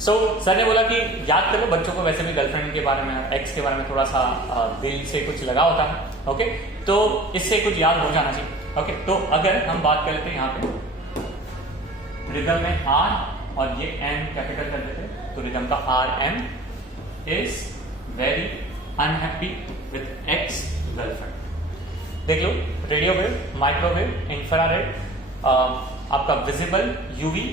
So sir ने बोला कि याद कर लो, बच्चों को वैसे भी गर्लफ्रेंड के बारे में, एक्स के बारे में थोड़ा सा दिल से कुछ लगा होता है, ओके, तो इससे कुछ याद हो जाना चाहिए। ओके, तो अगर हम बात कर लेते हैं यहाँ पे रिदम में आर और ये एम कैपिटल कर देते, तो रिदम का R M is very unhappy with ex girlfriend. देख लो, रेडियो वेव, माइक्रोवेव, इंफ्रारेड, आपका विजिबल, यूवी,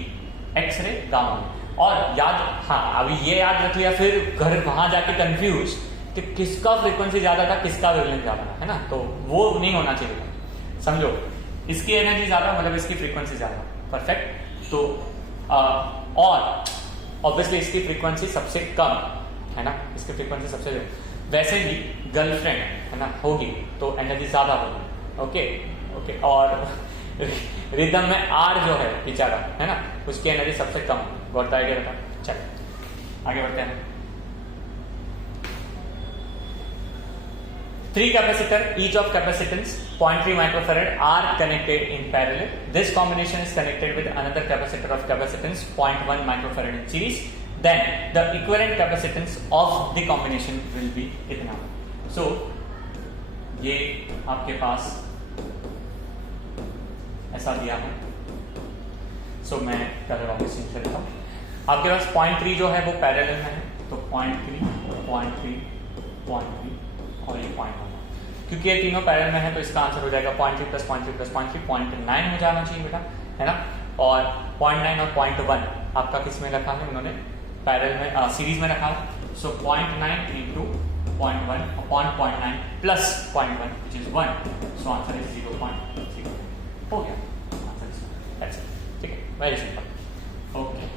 एक्सरे, गामा। और याद, हाँ अभी ये याद रख लिया, फिर घर वहां जाके कंफ्यूज कि किसका फ्रीक्वेंसी ज्यादा था, किसका वेवलेंथ ज्यादा था, है ना, तो वो नहीं होना चाहिए। समझो, इसकी एनर्जी ज्यादा मतलब इसकी फ्रीक्वेंसी ज्यादा, परफेक्ट। तो और ऑब्वियसली इसकी फ्रीक्वेंसी सबसे कम है ना, इसकी फ्रीक्वेंसी सबसे वैसे ही गर्लफ्रेंड है ना होगी तो एनर्जी ज्यादा होगी। ओके ओके, और रिदम में आर जो है बेचारा, है ना, उसकी एनर्जी सबसे कम है। गॉट आइडिया रखा। चलो आगे बढ़ते हैं। 3 capacitor, each of capacitance 0.3 microfarad are connected in parallel. This combination is connected with another capacitor of capacitance 0.1 microfarad in series. Then the equivalent capacitance of the combination will be इतना। So ये आपके पास ऐसा दिया है। So मैं क्या कर रहा हूँ, इसी से लिखा। आपके पास 0.3 जो है वो पैरेलल में है, तो 0.3, 0.3, 0.3 और ये 0.1। क्योंकि ये तीनों पैरेलल में है तो इसका आंसर हो जाएगा 0.3 प्लस 0.3 प्लस 0.3 0.9 हो जाना चाहिए बेटा, है ना। और 0.9 और 0.1 आपका किस में रखा है उन्होंने, पैरेलल में, सीरीज में रखा है। सो 0.9 into 0.1 upon 0.9 plus 0.1 which is 1. So answer is 0.0 हो गया आंसर इसका। That's it. ठीक है, very simple. Okay,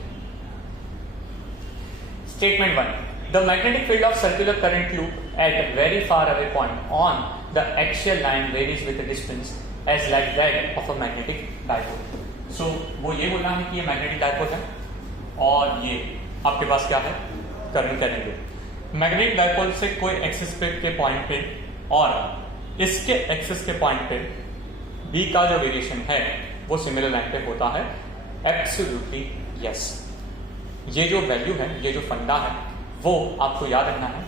statement 1, the magnetic field of circular current loop at a very far away point on the axial line varies with the distance as like that of a magnetic dipole. So वो ये बोलना है कि ये magnetic dipole है और ये आपके पास क्या है, करंट करेंगे। मैग्नेटिक डायपोल से कोई एक्सिस पे के पॉइंट पे और इसके एक्सिस के पॉइंट पे बी का जो वेरिएशन है वो सिमिलर लाइन पे होता है। Absolutely yes. ये जो वैल्यू है, ये जो फंडा है, वो आपको याद रखना है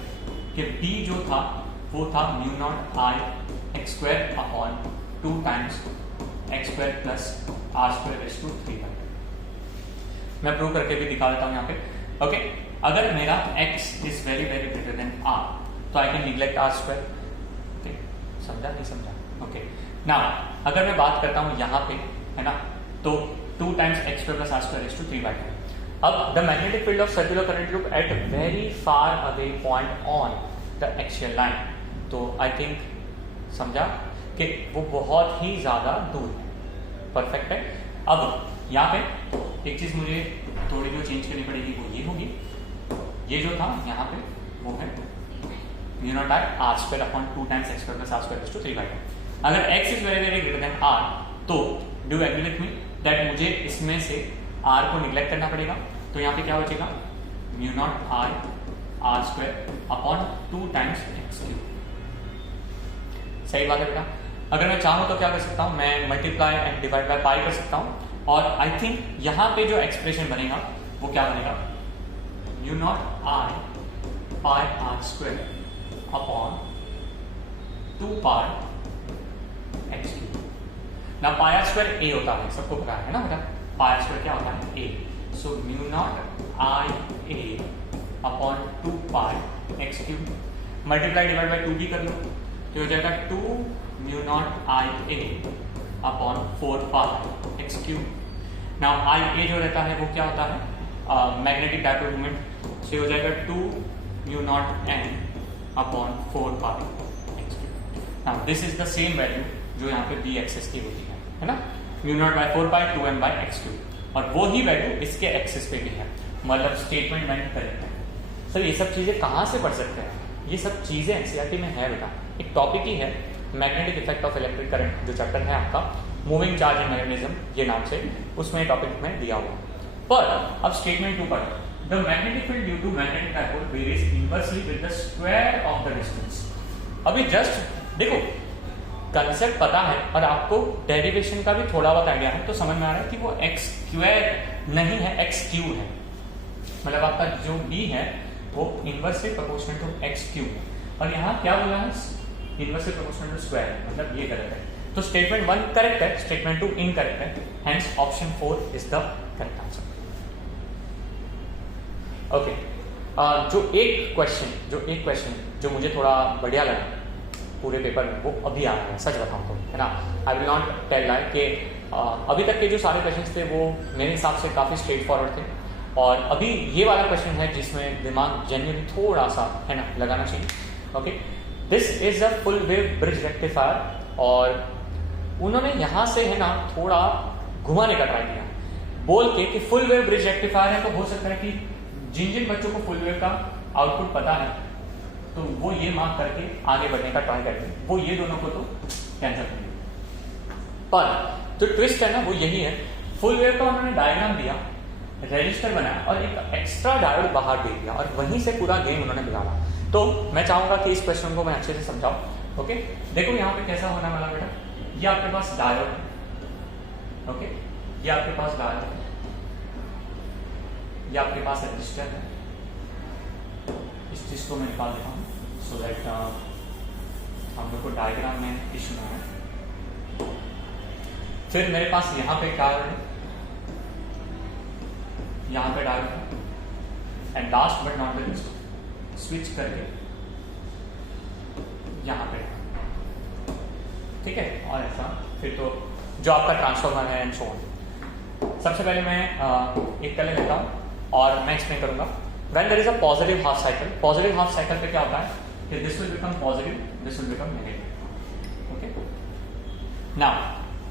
कि b जो था वो था mu naught I x square upon 2 times x square plus R square raise to 3। मैं प्रूव करके भी दिखा देता हूं यहाँ पे। ओके, अगर मेरा x is very very greater than r तो I can neglect R square. Okay, समझा नहीं समझा? ओके, नाउ अगर मैं बात करता हूं यहाँ पे, है ना, तो 2 times x square plus R square raise to 3/2। अब the magnetic field of circular current loop at very far away point on the axial line, तो आई थिंक समझा कि वो बहुत ही ज्यादा दूर है। परफेक्ट है। अब यहाँ पे एक चीज मुझे थोड़ी जो चेंज करनी पड़ेगी वो ये होगी, ये जो था यहाँ पे वो है mu naught I R square upon 2 times x square plus R square raise to 3/2। अगर x is very very greater than r तो do agree with me that मुझे इसमें से r को निग्लेक्ट करना पड़ेगा। तो यहाँ पे क्या बचेगा, mu naught I R square upon 2 times x cube. सही बात है बेटा। अगर मैं चाहूँ तो क्या कर सकता हूँ, मैं multiply and divide by pi कर सकता हूँ और आई थिंक यहाँ पे जो एक्सप्रेशन बनेगा वो क्या बनेगा, mu naught I pi R square upon 2 pi x cube. ना पाई आर स्क्वायर ए होता है, सबको पता है ना बेटा, पाई आर स्क्वायर क्या होता है, A. So mu naught I A upon 2 pi x cube. Multiply divide by 2 भी कर लो तो हो जाएगा 2 mu naught I A upon 4 pi x cube. Now I A जो रहता है वो क्या होता है, मैग्नेटिक डायपोल मोमेंट, से हो जाएगा 2 mu not an upon 4 pi x cube. Now this is the same value जो यहाँ पे बी एक्सिस की होती है ना, म्यू नॉट बाय 4 पाई 2n बाय एक्स क्यूब, और वो ही वैल्यू इसके एक्सिस पे भी है, मतलब स्टेटमेंट मैंने करेक्ट है। सर ये सब चीजें कहाँ से पढ़ सकते हैं, ये सब चीजें एनसीईआरटी में है बेटा। एक टॉपिक ही है magnetic effect of electric current, जो चैप्टर है आपका मूविंग चार्ज एंड मैग्नेटिज्म ये नाम से, उसमें टॉपिक में दिया हुआ। पर अब स्टेटमेंट 2 पर, the magnetic field due to magnetic dipole varies inversely with the square of the distance. अभी जस्ट देखो कंसेप्ट पता है और आपको डेरिवेशन का भी थोड़ा बहुत आइडिया है, तो समझ में आ रहा है कि वो एक्स स्क्वायर नहीं है, एक्स क्यूब है। मतलब आपका जो बी है वो inversely proportional to x cube है, और यहाँ क्या बोला है, इनवर्सली प्रोपोर्शनल टू स्क्वायर, मतलब ये गलत है। तो स्टेटमेंट 1 करेक्ट है, स्टेटमेंट 2 इनकरेक्ट है, hence option 4 is the correct answer. Okay, जो एक क्वेश्चन जो मुझे थोड़ा बढ़िया लगा पूरे पेपर में, वो अभी आ रहा है, सच बताऊं तो, है ना, I will not tell lie कि अभी तक के जो सारे क्वेश्चंस थे वो मेरे हिसाब से काफी स्ट्रेट फॉरवर्ड थे, और अभी ये वाला क्वेश्चन है जिसमें दिमाग जेन्युइनली थोड़ा सा, है ना, लगाना चाहिए। Okay, this is a full wave bridge rectifier, और उन्होंने यहां से, है ना, थोड़ा घुमाने का ट्राई किया बोल के कि फुल वेव ब्रिज रेक्टिफायर है, तो हो सकता है कि जिन बच्चों को फुल वेव का आउटपुट पता है तो वो ये मार्क करके आगे बढ़ने का ट्राई करते हैं, वो ये दोनों को तो कैंसिल करेंगे। पर जो ट्विस्ट है ना वो यही है, फुल वेव का उन्होंने डायग्राम दिया, रजिस्टर बनाया और एक एक्स्ट्रा डायोड बाहर दे दिया और वहीं से पूरा गेम उन्होंने बिगाड़ा। तो मैं चाहूंगा कि इस क्वेश्चन को मैं अच्छे से समझाऊं। ओके, देखो यहाँ पे कैसा होने वाला बेटा, ये आपके पास डायोड, ओके, ये आपके पास डायोड, ये आपके पास रजिस्टर है, इस चीज को मैं निकाल देता हूँ सो दैट हम लोग को डायग्राम में इशू ना है। फिर मेरे पास यहाँ पे डायोड है, यहाँ पे डायोड है and last but not the least switch करके यहाँ पे, ठीक है, और ऐसा फिर तो जो आपका ट्रांसफॉर्मर है एंड सो ऑन। सबसे पहले मैं एक कलर लेता हूँ और मैं एक्सप्लेन करूंगा। When there is a positive half cycle, positive half cycle पे क्या होता है कि this will become positive, this will become negative. Okay, now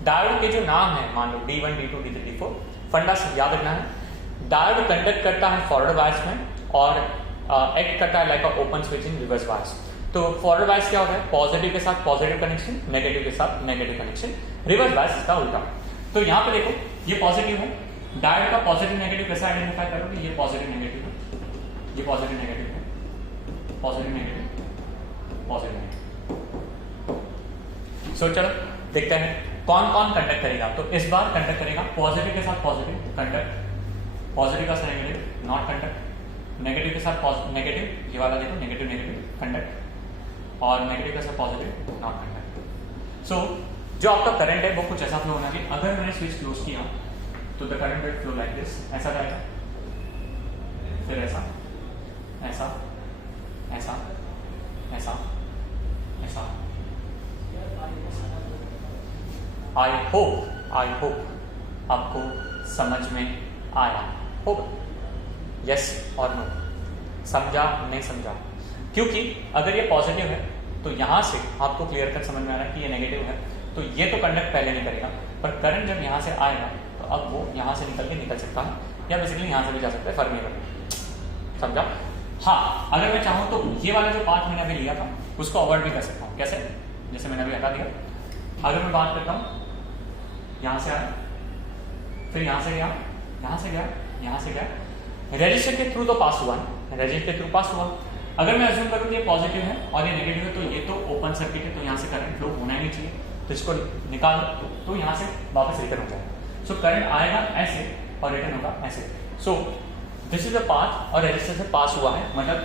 diode के जो नाम है, मान लो D1 D2 D3 D4, फंडा से याद रखना है। डायोड कंडक्ट करता है फॉरवर्ड बायस में और एक्ट करता है like a open switch in reverse bias. तो फॉरवर्ड बायस क्या होता है, पॉजिटिव के साथ पॉजिटिव कनेक्शन, नेगेटिव के साथ नेगेटिव कनेक्शन, रिवर्स बायस इसका उल्टा। तो यहाँ पे देखो ये पॉजिटिव है, डायोड का पॉजिटिव नेगेटिव कैसे आइडेंटिफाई करोगे, ये पॉजिटिव नेगेटिव है, ये पॉजिटिव नेगेटिव है, पॉजिटिव नेगेटिव, पॉजिटिव नेगेटिव। सो चलो देखते हैं कौन कौन कंडक्ट करेगा। तो इस बार कंडक्ट करेगा पॉजिटिव के साथ पॉजिटिव कंडक्ट, पॉजिटिव का साथ नेगेटिव नॉट कंडक्ट, नेगेटिव के साथ नेगेटिव, ये वाला देखो नेगेटिव नेगेटिव कंडक्ट, और नेगेटिव के साथ पॉजिटिव नॉट कंडक्ट। सो जो आपका करंट है वो कुछ ऐसा फ्लो होना चाहिए। अगर मैंने स्विच क्लोज किया तो the current will flow like this, ऐसा जाएगा, फिर ऐसा ऐसा ऐसा ऐसा ऐसा। आई होप आपको समझ में आया होगा, यस और नो, समझा नहीं समझा। क्योंकि अगर ये पॉजिटिव है तो यहां से आपको क्लियर कट समझ में आ रहा है कि ये नेगेटिव है, तो ये तो कंडक्ट पहले नहीं करेगा, पर करंट जब यहां से आएगा तो अब वो यहां से निकल सकता है या बेसिकली यहां से भी जा सकता है, फर्क नहीं पड़ता। समझा? हाँ, अगर मैं चाहूं तो ये वाला जो पार्ट मैंने अभी लिया था उसको अवॉइड भी कर सकता हूँ। कैसे? जैसे मैंने अभी हटा दिया। अगर मैं बात करता हूँ, यहां से आया, फिर यहां से गया, यहां से गया, यहां से गया, रजिस्टर के थ्रू तो पास हुआ, रजिस्टर के थ्रू पास हुआ। अगर मैं अज्यूम करूं कि ये पॉजिटिव है और ये नेगेटिव है, तो ये तो ओपन सर्किट है, तो यहाँ से करंट फ्लो होना ही नहीं चाहिए, तो इसको निकालो तो यहाँ से वापस रिटर्न हो जाएगा। सो करंट आएगा ऐसे और रिटर्न होगा ऐसे। So this is a path और रजिस्टर से पास हुआ है, मतलब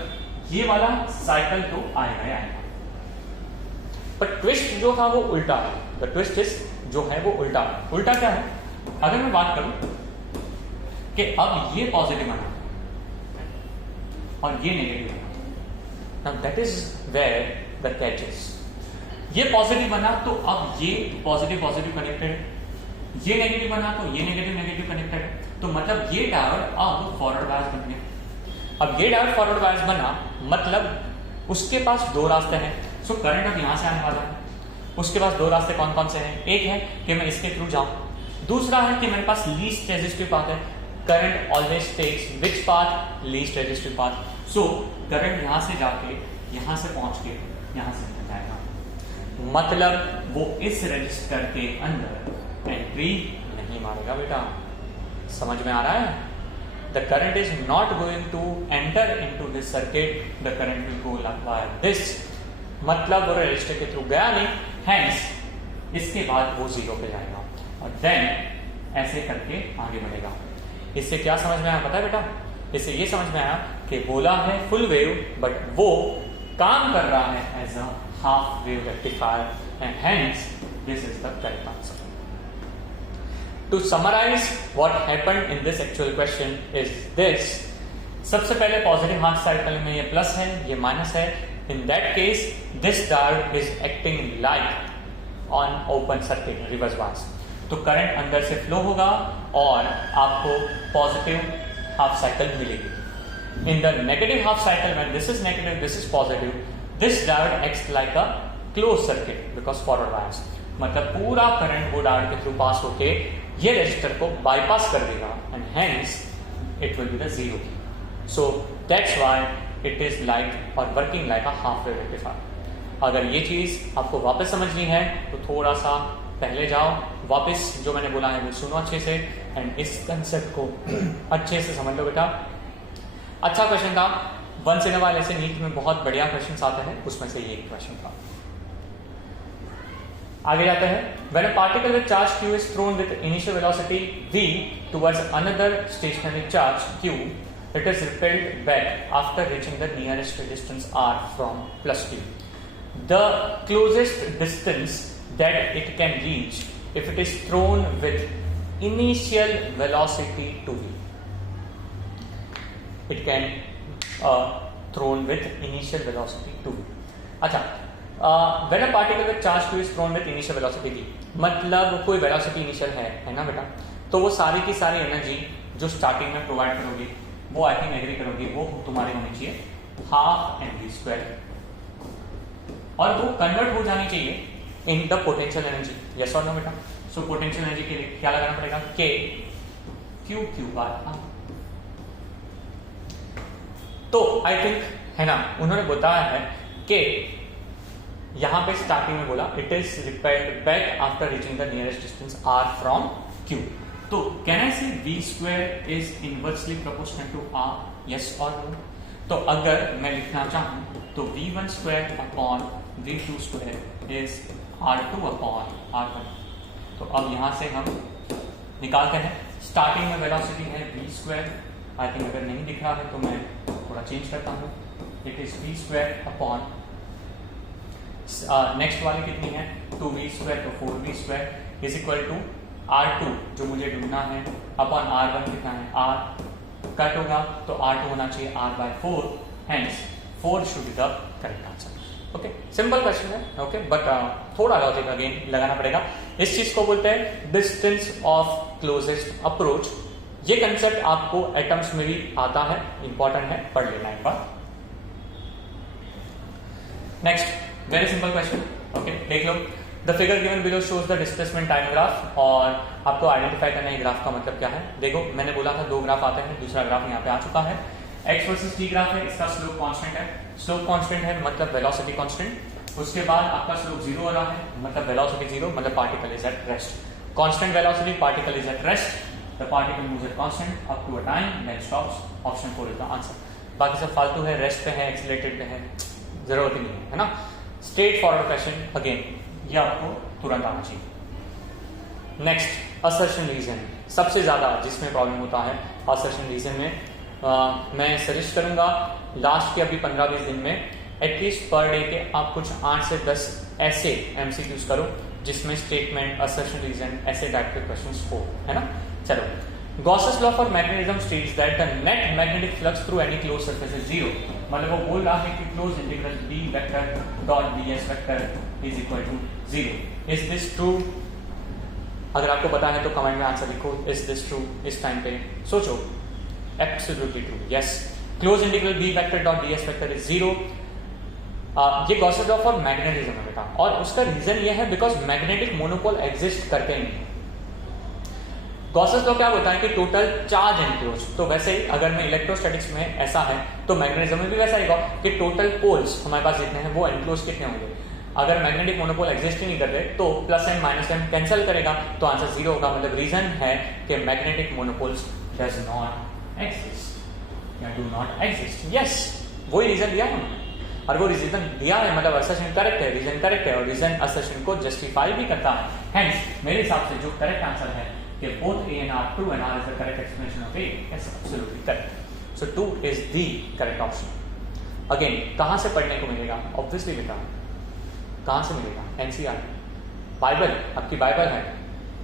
ये वाला साइकिल तो आएगा ही आएगा। पर ट्विस्ट जो था वो उल्टा है, द ट्विस्ट इज जो है वो उल्टा। उल्टा क्या है? अगर मैं बात करूं कि अब ये पॉजिटिव बना और ये नेगेटिव बना, now that is where the catch is. ये पॉजिटिव बना तो अब ये पॉजिटिव पॉजिटिव कनेक्टेड, ये नेगेटिव बना तो ये नेगेटिव नेगेटिव कनेक्टेड, तो मतलब ये डायोड अब फॉरवर्ड बायस बन गया। अब ये डायोड फॉरवर्ड बायस बना मतलब उसके पास दो रास्ते हैं। सो करंट अब यहां से आने वाला है, उसके पास दो रास्ते कौन कौन से हैं? एक है कि मैं इसके थ्रू जाऊं, दूसरा है कि मेरे पास लीस्ट रेजिस्टिव पाथ है। Current always takes which path? Least resistive path. So current यहां से जाके यहां से पहुंच के यहां से निकल जाएगा, मतलब वो इस रजिस्टर के अंदर एंट्री नहीं मारेगा। बेटा समझ में आ रहा है? The current is not going to enter into this circuit, the current will go like this, मतलब वो रजिस्टर के थ्रू गया नहीं, हेंस इसके बाद वो जीरो पे जाएगा और देन ऐसे करके आगे बढ़ेगा। इससे क्या समझ में आया पता है बेटा? इससे ये समझ में आया कि बोला है फुल वेव बट वो काम कर रहा है as a half wave rectifier and hence this is the correct answer. To summarise what happened in this actual question is this. सबसे पहले पॉजिटिव हाफ साइकिल में ये प्लस है, ये माइनस है। In that case, this diode is acting like on open circuit reverse bias. तो current अंदर से फ्लो होगा और आपको पॉजिटिव हाफ साइकिल मिलेगी। In the negative half cycle when this is negative, this is positive, this diode acts like a closed circuit because forward bias. मतलब पूरा current वो डायोड के थ्रू पास होके ये रजिस्टर को बाईपास कर देगा and hence it will be the zero key. So that's why it is like or working like a half wave rectifier. अगर ये चीज आपको वापस समझनी है तो थोड़ा सा पहले जाओ, वापस जो मैंने बोला है वो सुनो अच्छे से एंड इस कंसेप्ट को अच्छे से समझ लो बेटा। अच्छा क्वेश्चन था, वंस इन अ व्हाइल ऐसे नीट में बहुत बढ़िया क्वेश्चन आते हैं, उसमें से ये क्वेश्चन था। आगे जाते हैं। When a particle with charge q is thrown with initial velocity v towards another stationary charge q, it is repelled back after reaching the nearest distance r from plus q. The closest distance that it can reach if it is thrown with initial velocity to v. It can thrown with initial velocity to v. अच्छा, when a particle with charge q is thrown with initial velocity v, मतलब कोई velocity initial है ना बेटा, तो वो सारी की सारी एनर्जी जो स्टार्टिंग में प्रोवाइड करोगे वो आई थिंक एग्री करोगे वो तुम्हारी होनी चाहिए हाफ mv², और वो कन्वर्ट हो जानी चाहिए in the potential energy. Yes और नो बेटा? सो पोटेंशियल एनर्जी के लिए क्या लगाना पड़ेगा? k q/r। तो आई थिंक है ना, उन्होंने बताया है कि यहां पे स्टार्टिंग में बोला it is repelled back after reaching the nearest distance r from q। तो can I say v² is inversely proportional to r? Yes और नो? तो अगर मैं लिखना चाहूं तो v1² upon v2² is r2 upon r1। तो अब यहां से हम निकालते हैं। स्टार्टिंग में वेलोसिटी है v², आई थिंक अगर नहीं दिख रहा है तो मैं थोड़ा चेंज करता हूं, it is v² upon next वाली कितनी है 2v² तो 4v² is equal to r2 जो मुझे ढूंढना है अपॉन r1 कितना है r, कट होगा तो r2 होना चाहिए r/4, hence 4 should be the correct answer. Okay, simple question है। ओके, बट थोड़ा लॉजिक अगेन लगाना पड़ेगा। इस चीज को बोलते हैं डिस्टेंस ऑफ क्लोजेस्ट अप्रोच। ये कंसेप्ट आपको एटम्स में भी आता है, इंपॉर्टेंट है, पढ़ लेना एक बार। Next very simple question. Okay, देख लो। The figure given below shows the displacement time graph, और आपको आइडेंटिफाई करना है ग्राफ का मतलब क्या है। देखो, मैंने बोला था 2 ग्राफ आते हैं, दूसरा ग्राफ यहाँ पे आ चुका है। x वर्सेस t ग्राफ है, इसका स्लोप कांस्टेंट है। स्लोप कांस्टेंट है मतलब वेलोसिटी कांस्टेंट। उसके बाद आपका स्लोप 0 हो रहा है, मतलब वेलोसिटी 0, मतलब particle is at rest. Constant velocity, particle is at rest, the particle moves at constant up to a time then stops. Option 4 is the answer. बाकी सब फालतू है, रेस्ट पे है, एक्सीलरेटेड पे है, जरूरत ही नहीं है ना। स्ट्रेट फॉरवर्ड क्वेश्चन अगेन, ये आपको तुरंत आना चाहिए। नेक्स्ट असर्शन रीजन, सबसे ज्यादा जिसमें प्रॉब्लम होता है असर्शन रीजन में। मैं सजेस्ट करूंगा लास्ट के अभी 15-20 दिन में एटलीस्ट पर डे के आप कुछ 8 से 10 ऐसे एमसीक्यूज करो जिसमें स्टेटमेंट, असर्शन रीजन, ऐसे टाइप के क्वेश्चंस हो, है ना। चलो, Gauss's law for magnetism states that the net magnetic flux through any closed surface is 0। मतलब वो बोल रहा है कि close integral b vector dot ds vector is equal to 0। Is this true? अगर आपको पता है तो कमेंट में आंसर लिखो, इज दिस ट्रू? इस टाइम पे सोचो। Absolutely true, yes. Close integral b vector dot ds vector is 0। ये गॉसेस लॉ फॉर मैग्नेटिज्म है बेटा, और उसका रीजन ये है बिकॉज मैग्नेटिक मोनोपोल एग्जिस्ट करते नहीं। गॉसेस लॉ क्या होता है कि टोटल चार्ज एनक्लोज, तो वैसे ही अगर मैं इलेक्ट्रोस्टैटिक्स में ऐसा है तो मैग्नेटिज्म में भी वैसा ही होगा कि टोटल पोल्स हमारे पास जितने हैं वो एनक्लोज कितने होंगे। अगर मैग्नेटिक मोनोपोल एग्जिस्ट ही नहीं कर रहे तो plus and minus M cancel करेगा तो आंसर 0 होगा। मतलब रीजन है कि magnetic monopoles does not exist या डू नॉट एग्जिस्ट। यस, वही रीजन दिया है हमने, और वो रीजन दिया है मतलब असर्शन करेक्ट है, रीजन करेक्ट है, और रीजन असर्शन को जस्टिफाई भी करता है। हेंस मेरे हिसाब से जो करेक्ट आंसर है कि both A and R, true and R is the correct explanation of A, yes, absolutely correct. So 2 is the correct option. Again, कहाँ से पढ़ने को मिलेगा? Obviously बेटा, कहाँ से मिलेगा? NCR, बाइबल, आपकी बाइबल है,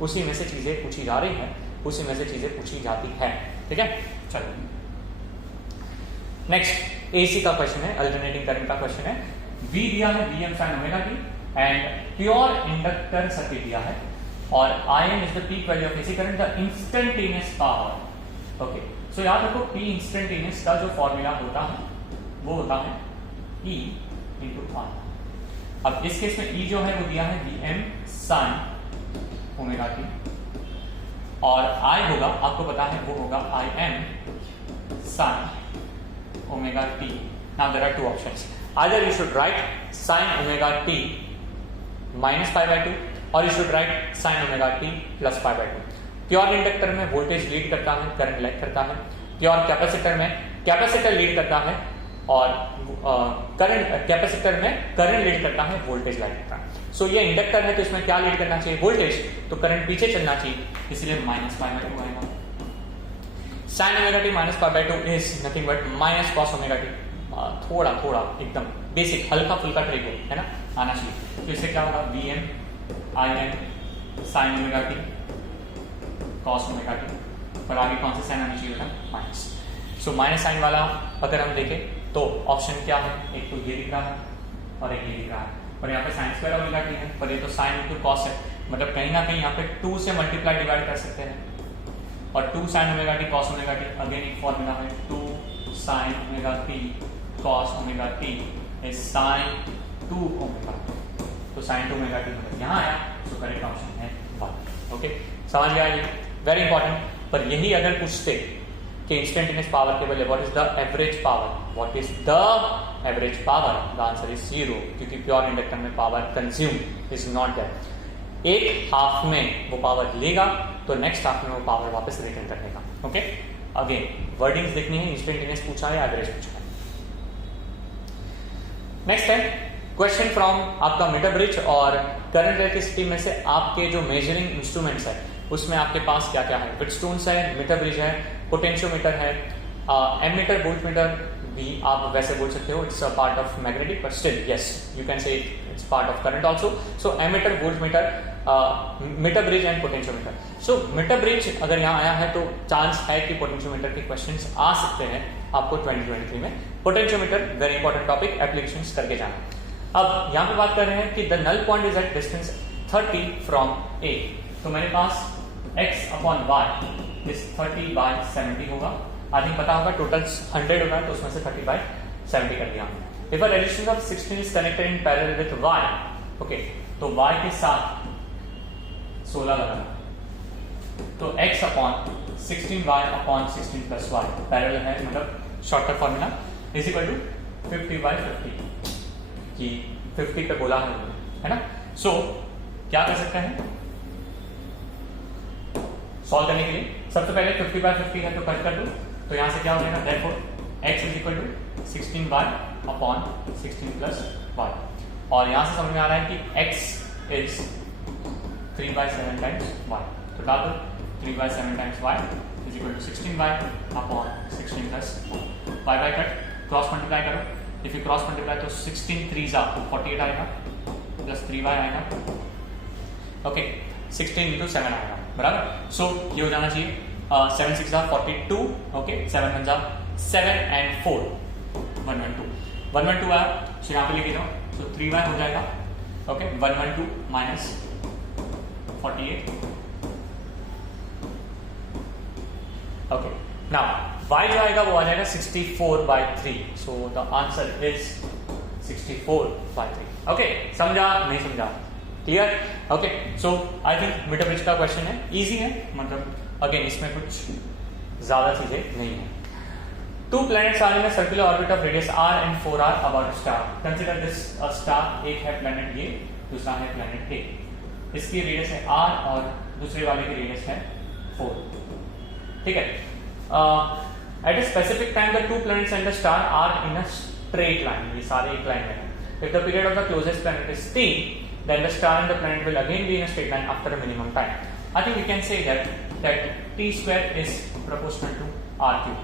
उसी में से चीजें पूछी जा रही है, उसी में से चीजें पूछी जाती है, ठीक है। चलो, नेक्स्ट AC का क्वेश्चन है, अल्टरनेटिंग करंट का क्वेश्चन है। V दिया है Vm sin omega t and pure inductor circuit दिया है, और Im is the peak value of AC current, the instantaneous power. Okay, so याद रखो P instantaneous का जो फॉर्मूला होता है वो होता है E into R। अब इस केस में E जो है वो दिया है Vm sin ओमेगा t, और I होगा, आपको पता है वो होगा Im sin omega t। Now there are two options, either you should write sin omega t minus pi by 2 और you should write sign omega T plus pi by 2। Pure inductor में voltage lead करता है, current lag करता है। Pure capacitor में capacitor lead करता है और करंट कैपेसिटर में करंट लीड करता है, वोल्टेज लैग करता है। सो ये इंडक्टर है तो इसमें क्या लीड करना चाहिए, वोल्टेज, तो करंट पीछे चलना चाहिए, इसलिए माइनस पाई बाय 2 आएगा। Sign omega T minus pi by 2 is nothing but minus cos omega T. थोड़ा थोड़ा एकदम बेसिक हल्का फुल्का ट्रिक है ना, आना चाहिए। तो इससे क्या होगा, V M I M sine omega T cos omega T, पर आगे कौन सा साइन आना चाहिए था, माइनस। सो माइनस साइन वाला अगर हम देखें तो ऑप्शन क्या है, एक तो ये दिख रहा है और एक ये दिख रहा है, और यहाँ पे साइन स्क्वायर ओमेगा टी है, पर ये तो साइन इंटू कॉस है, मतलब कहीं ना कहीं यहाँ पे 2 से मल्टीप्लाई डिवाइड कर सकते हैं। और 2 sign omega T cos omega T, again एक फॉर्मूला है, 2 sign omega T cos omega T is sine 2 omega, तो साइन 2 ओमेगा टी मतलब यहाँ आया, तो करेक्ट ऑप्शन है 1। ओके, समझ गया ये, वेरी इंपॉर्टेंट। पर यही अगर पूछते कि इंस्टेंटेनियस पावर के बदले what is the average power, what is the average power, the answer is 0, क्योंकि प्योर इंडक्टर में power consume is not there. एक हाफ में वो पावर लेगा तो नेक्स्ट हाफ में वो पावर वापस रिटर्न कर देगा। ओके, अगेन वर्डिंग्स देखनी है, इंस्टेंटेनियस पूछा है, एवरेज पूछा है। नेक्स्ट है क्वेश्चन फ्रॉम आपका मीटर ब्रिज और करंट इलेक्ट्रिसिटी में से आपके जो मेजरिंग इंस्ट्रूमेंट्स है उसमें आपके पास क्या क्या है, व्हीटस्टोन्स है, मीटर ब्रिज है, पोटेंशियोमीटर है, एमीटर वोल्ट मीटर भी आप वैसे बोल सकते हो, it's a part of magnetic, but still yes you can say it's part of current also. So ammeter voltmeter, meter bridge and potentiometer. So meter bridge अगर यहाँ आया है तो चांस है कि पोटेंशियोमीटर के क्वेश्चंस आ सकते हैं आपको 2023 में। Potentiometer very important topic, applications करके जाना। अब यहाँ पे बात कर रहे हैं कि the null point is at distance 30 from A, तो मेरे पास x अपॉन y इज 30 बाय 70 होगा। आई थिंक पता होगा टोटल 100 होगा, तो उसमें से 30 बाय 70 कर दिया। If a resistance of 16 is connected in parallel with y, okay, तो y के साथ 16 लगाना, तो x upon 16y upon 16 plus y parallel है, मतलब shortcut formula is equal to 50 by 50, कि 50 पे बोला है ना। सो क्या कर सकते हैं सॉल्व करने के लिए, सबसे पहले 50 बाय 50 है तो कट कर दो, तो यहां से क्या हो जाएगा, therefore x is equal to 16y upon 16 plus y, और यहां से समझ में आ रहा है कि x is 3 by 7 times y, तो डाल दो 3 by 7 times y is equal to 16y upon 16 plus y by cut, cross multiply करो, इफ यू क्रॉस मल्टीप्लाई तो 16 3 आपको 48 आएगा प्लस 3y आएगा, ओके, 16 इंटू 7 आएगा, बराबर। सो ये हो जाना चाहिए 7 6 42, ओके, 7 1 7 एंड 4 112 आया, सो यहाँ पे लिख दो, तो 3y हो जाएगा, okay, 112 minus 48, okay. Now y जो आएगा वो आ जाएगा 64 by 3, so the answer is 64 by 3। Okay, समझा नहीं समझा, clear, okay. So I think meter bridge का क्वेश्चन है, इजी है, मतलब अगेन इसमें कुछ ज्यादा चीजें नहीं है। 2 planets are in a circular orbit of radius r and 4r about a star. Consider this a star, एक है planet ये, दूसरा है planet A, इसकी रेडियस है r और दूसरे वाले की रेडियस है 4, ठीक है। At a specific time the 2 planets and the star are in a straight line, ये सारे एक लाइन में है। If the period of the closest planet is t, then the star and the planet will again be in a straight line after a minimum time. I think we can say that t square is proportional to r cube.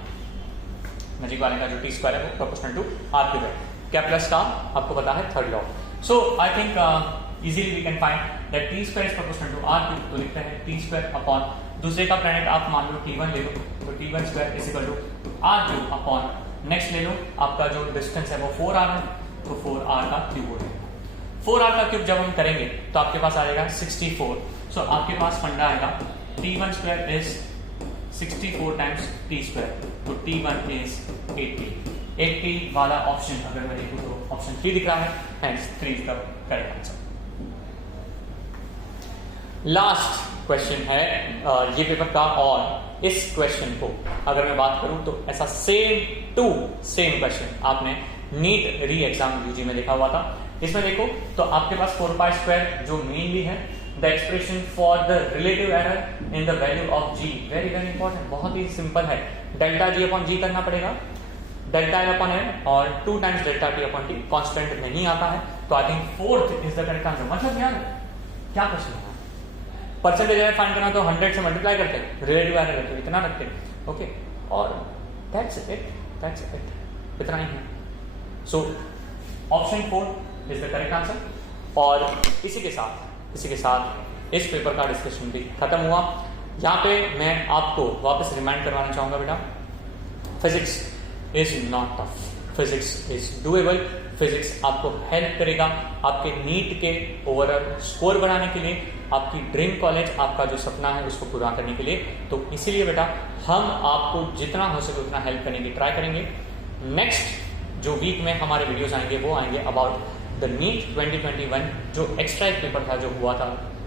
नजीक वाले का जो t square है वो proportional to r cube है। Kepler का आपको पता है third law. So I think easily we can find that t square is proportional to r cube, तो लिखते हैं t square upon दूसरे का planet आप मान लो t1 ले लो, तो t1 square is equal to r cube upon next ले लो आपका जो डिस्टेंस है वो 4r है, तो 4r का क्यूब हो जाएगा। 4r का क्यूब जब हम करेंगे तो आपके पास आ जाएगा 64। सो आपके पास फंडा आएगा t1 square is 64 times t square, तो t1 इज 80 वाला ऑप्शन अगर मैं देखूं तो ऑप्शन 3 दिख रहा है, hence 3 is the correct answer. Last question है ये पेपर का, और इस क्वेश्चन को अगर मैं बात करूं तो ऐसा सेम क्वेश्चन आपने नीट री एग्जाम यूजी में देखा हुआ था। इसमें देखो तो आपके पास 4 पाई स्क्वायर जो mainly is the expression for the relative error in the value of G, very very important, बहुत ही सिंपल है, डेल्टा जी अपॉन जी करना पड़ेगा, डेल्टा एल अपॉन एन और 2 times delta T upon T, constant नहीं आता है, तो I think fourth is the correct answer. मतलब यार क्या क्वेश्चन है, परसेंटेज एरर फाइंड करना तो 100 से मल्टीप्लाई करते, रिलेटिव एरर रखते इतना रखते, ओके, और दैट्स इट, इतना ही है। So option 4 is the correct answer. और इसी के साथ इस पेपर का डिस्कशन भी खत्म हुआ। यहाँ पे मैं आपको वापस रिमाइंड करवाना चाहूंगा बेटा, physics is not tough, physics is doable, physics आपको हेल्प करेगा आपके नीट के ओवरऑल स्कोर बढ़ाने के लिए, आपकी ड्रीम कॉलेज, आपका जो सपना है उसको पूरा करने के लिए। तो इसीलिए बेटा हम आपको जितना हो सके उतना हेल्प करने की ट्राई करेंगे। नेक्स्ट जो वीक में हमारे वीडियोस आएंगे वो आएंगे अबाउट द नीट 2021, जो एक्स्ट्रा एक पेपर था जो हुआ था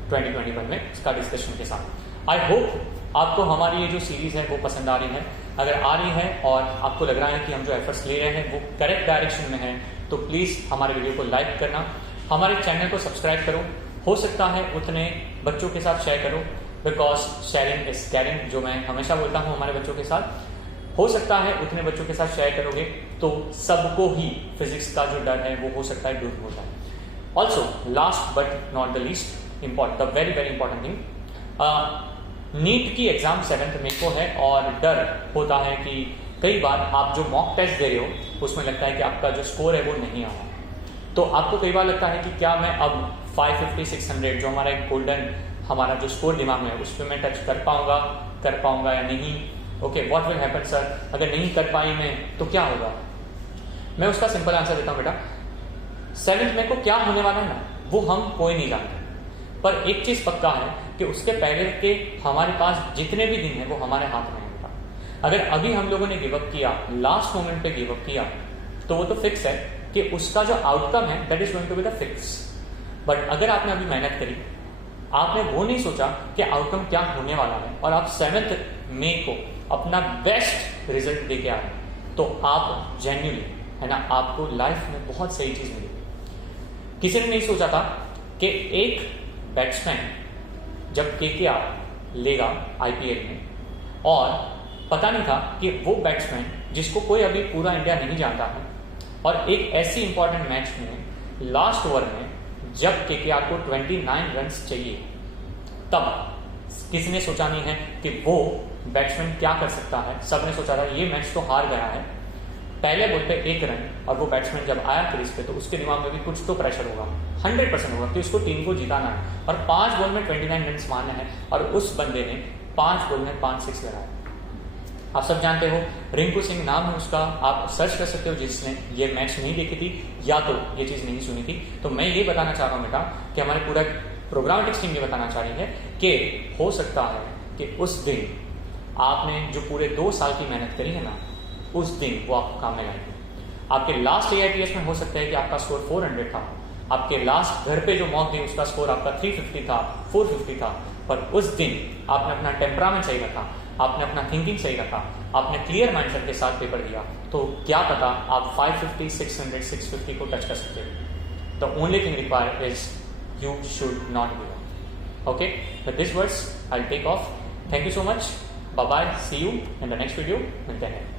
2021 में, उसका डिस्कशन के साथ। आई होप आपको हमारी ये जो सीरीज है वो पसंद आ रही है। अगर आ रही है और आपको लग रहा है कि हम जो एफर्ट्स ले रहे हैं वो करेक्ट डायरेक्शन में है, तो प्लीज हमारे वीडियो को लाइक करना, हमारे चैनल को सब्सक्राइब करो, हो सकता है उतने बच्चों के साथ शेयर करो, बिकॉज शेयरिंग इज केयरिंग, जो मैं हमेशा बोलता हूँ हमारे बच्चों के साथ। हो सकता है उतने बच्चों के साथ शेयर करोगे तो सबको ही फिजिक्स का जो डर है वो हो सकता है दूर हो जाए। Also last but not the least important, the very very important thing, NEET की एग्जाम 7 मई को है और डर होता है कि कई बार आप जो मॉक टेस्ट दे रहे हो उसमें लगता है कि आपका जो स्कोर है वो नहीं आ रहा, तो आपको कई बार लगता है कि क्या मैं अब 550 600 जो हमारा एक गोल्डन हमारा जो स्कोर दिमाग में है उस पर मैं टच कर पाऊंगा या नहीं। Okay, what will happen sir, अगर नहीं कर पाई मैं तो क्या होगा? मैं उसका सिंपल आंसर देता हूं बेटा, 7 मई को क्या होने वाला है ना वो हम कोई नहीं जानते, पर एक चीज पक्का है कि उसके पहले के हमारे पास जितने भी दिन है वो हमारे हाथ में है बेटा। अगर अभी हम लोगों ने गिव अप किया, लास्ट मोमेंट पे गिव अप किया, तो वो तो फिक्स है कि उसका जो आउटकम है that is going to be the fix. But अगर आपने अभी मेहनत करी, आपने वो नहीं सोचा कि आउटकम क्या होने वाला है और आप 7 मई को अपना बेस्ट रिजल्ट देके आ रहे हैं, तो आप जेन्युइनली है ना, आपको लाइफ में बहुत सही चीज मिलेगी। किसी ने नहीं सोचा था कि एक बैट्समैन जब केकेआर लेगा आईपीएल में, और पता नहीं था कि वो बैट्समैन जिसको कोई अभी पूरा इंडिया नहीं जानता है, और एक ऐसी इंपॉर्टेंट मैच में लास्ट ओवर में जब केकेआर को 29 रन्स चाहिए, तब किसी ने सोचा नहीं है कि वो बैट्समैन क्या कर सकता है। सबने सोचा था ये मैच तो हार गया है, पहले बॉल पे 1 रन, और वो बैट्समैन जब आया क्रीज पे तो उसके दिमाग में भी कुछ तो प्रेशर होगा, 100% होगा कि उसको टीम को जिताना है और 5 बॉल में 29 रन मारना है, और उस बंदे ने 5 बॉल में 5 6 लगाए। आप सब जानते हो रिंकू सिंह नाम है उसका, आप सर्च कर सकते हो जिसने ये मैच नहीं देखी थी या तो ये चीज नहीं सुनी थी। तो मैं ये बताना चाह रहा हूँ बेटा कि हमारे पूरा प्रोग्रामेटिक्स टीम ये बताना चाह रही है कि हो सकता है कि उस दिन आपने जो पूरे 2 साल की मेहनत करी है ना, उस दिन वो आपको काम में लाएंगे। आपके लास्ट AITS में हो सकता है कि आपका स्कोर 400 था, आपके लास्ट घर पे जो मॉक दी उसका स्कोर आपका 350 था, 450 था, पर उस दिन आपने अपना टेम्परामेंट सही रखा, आपने अपना थिंकिंग सही रखा, आपने क्लियर माइंडसेट के साथ पेपर दिया, तो क्या पता आप 550 600 650 को टच कर सकते हो। The only thing required is you should not give up. Okay, with these words I'll take off. Thank you so much. Bye bye, see you in the next video. मिलते हैं।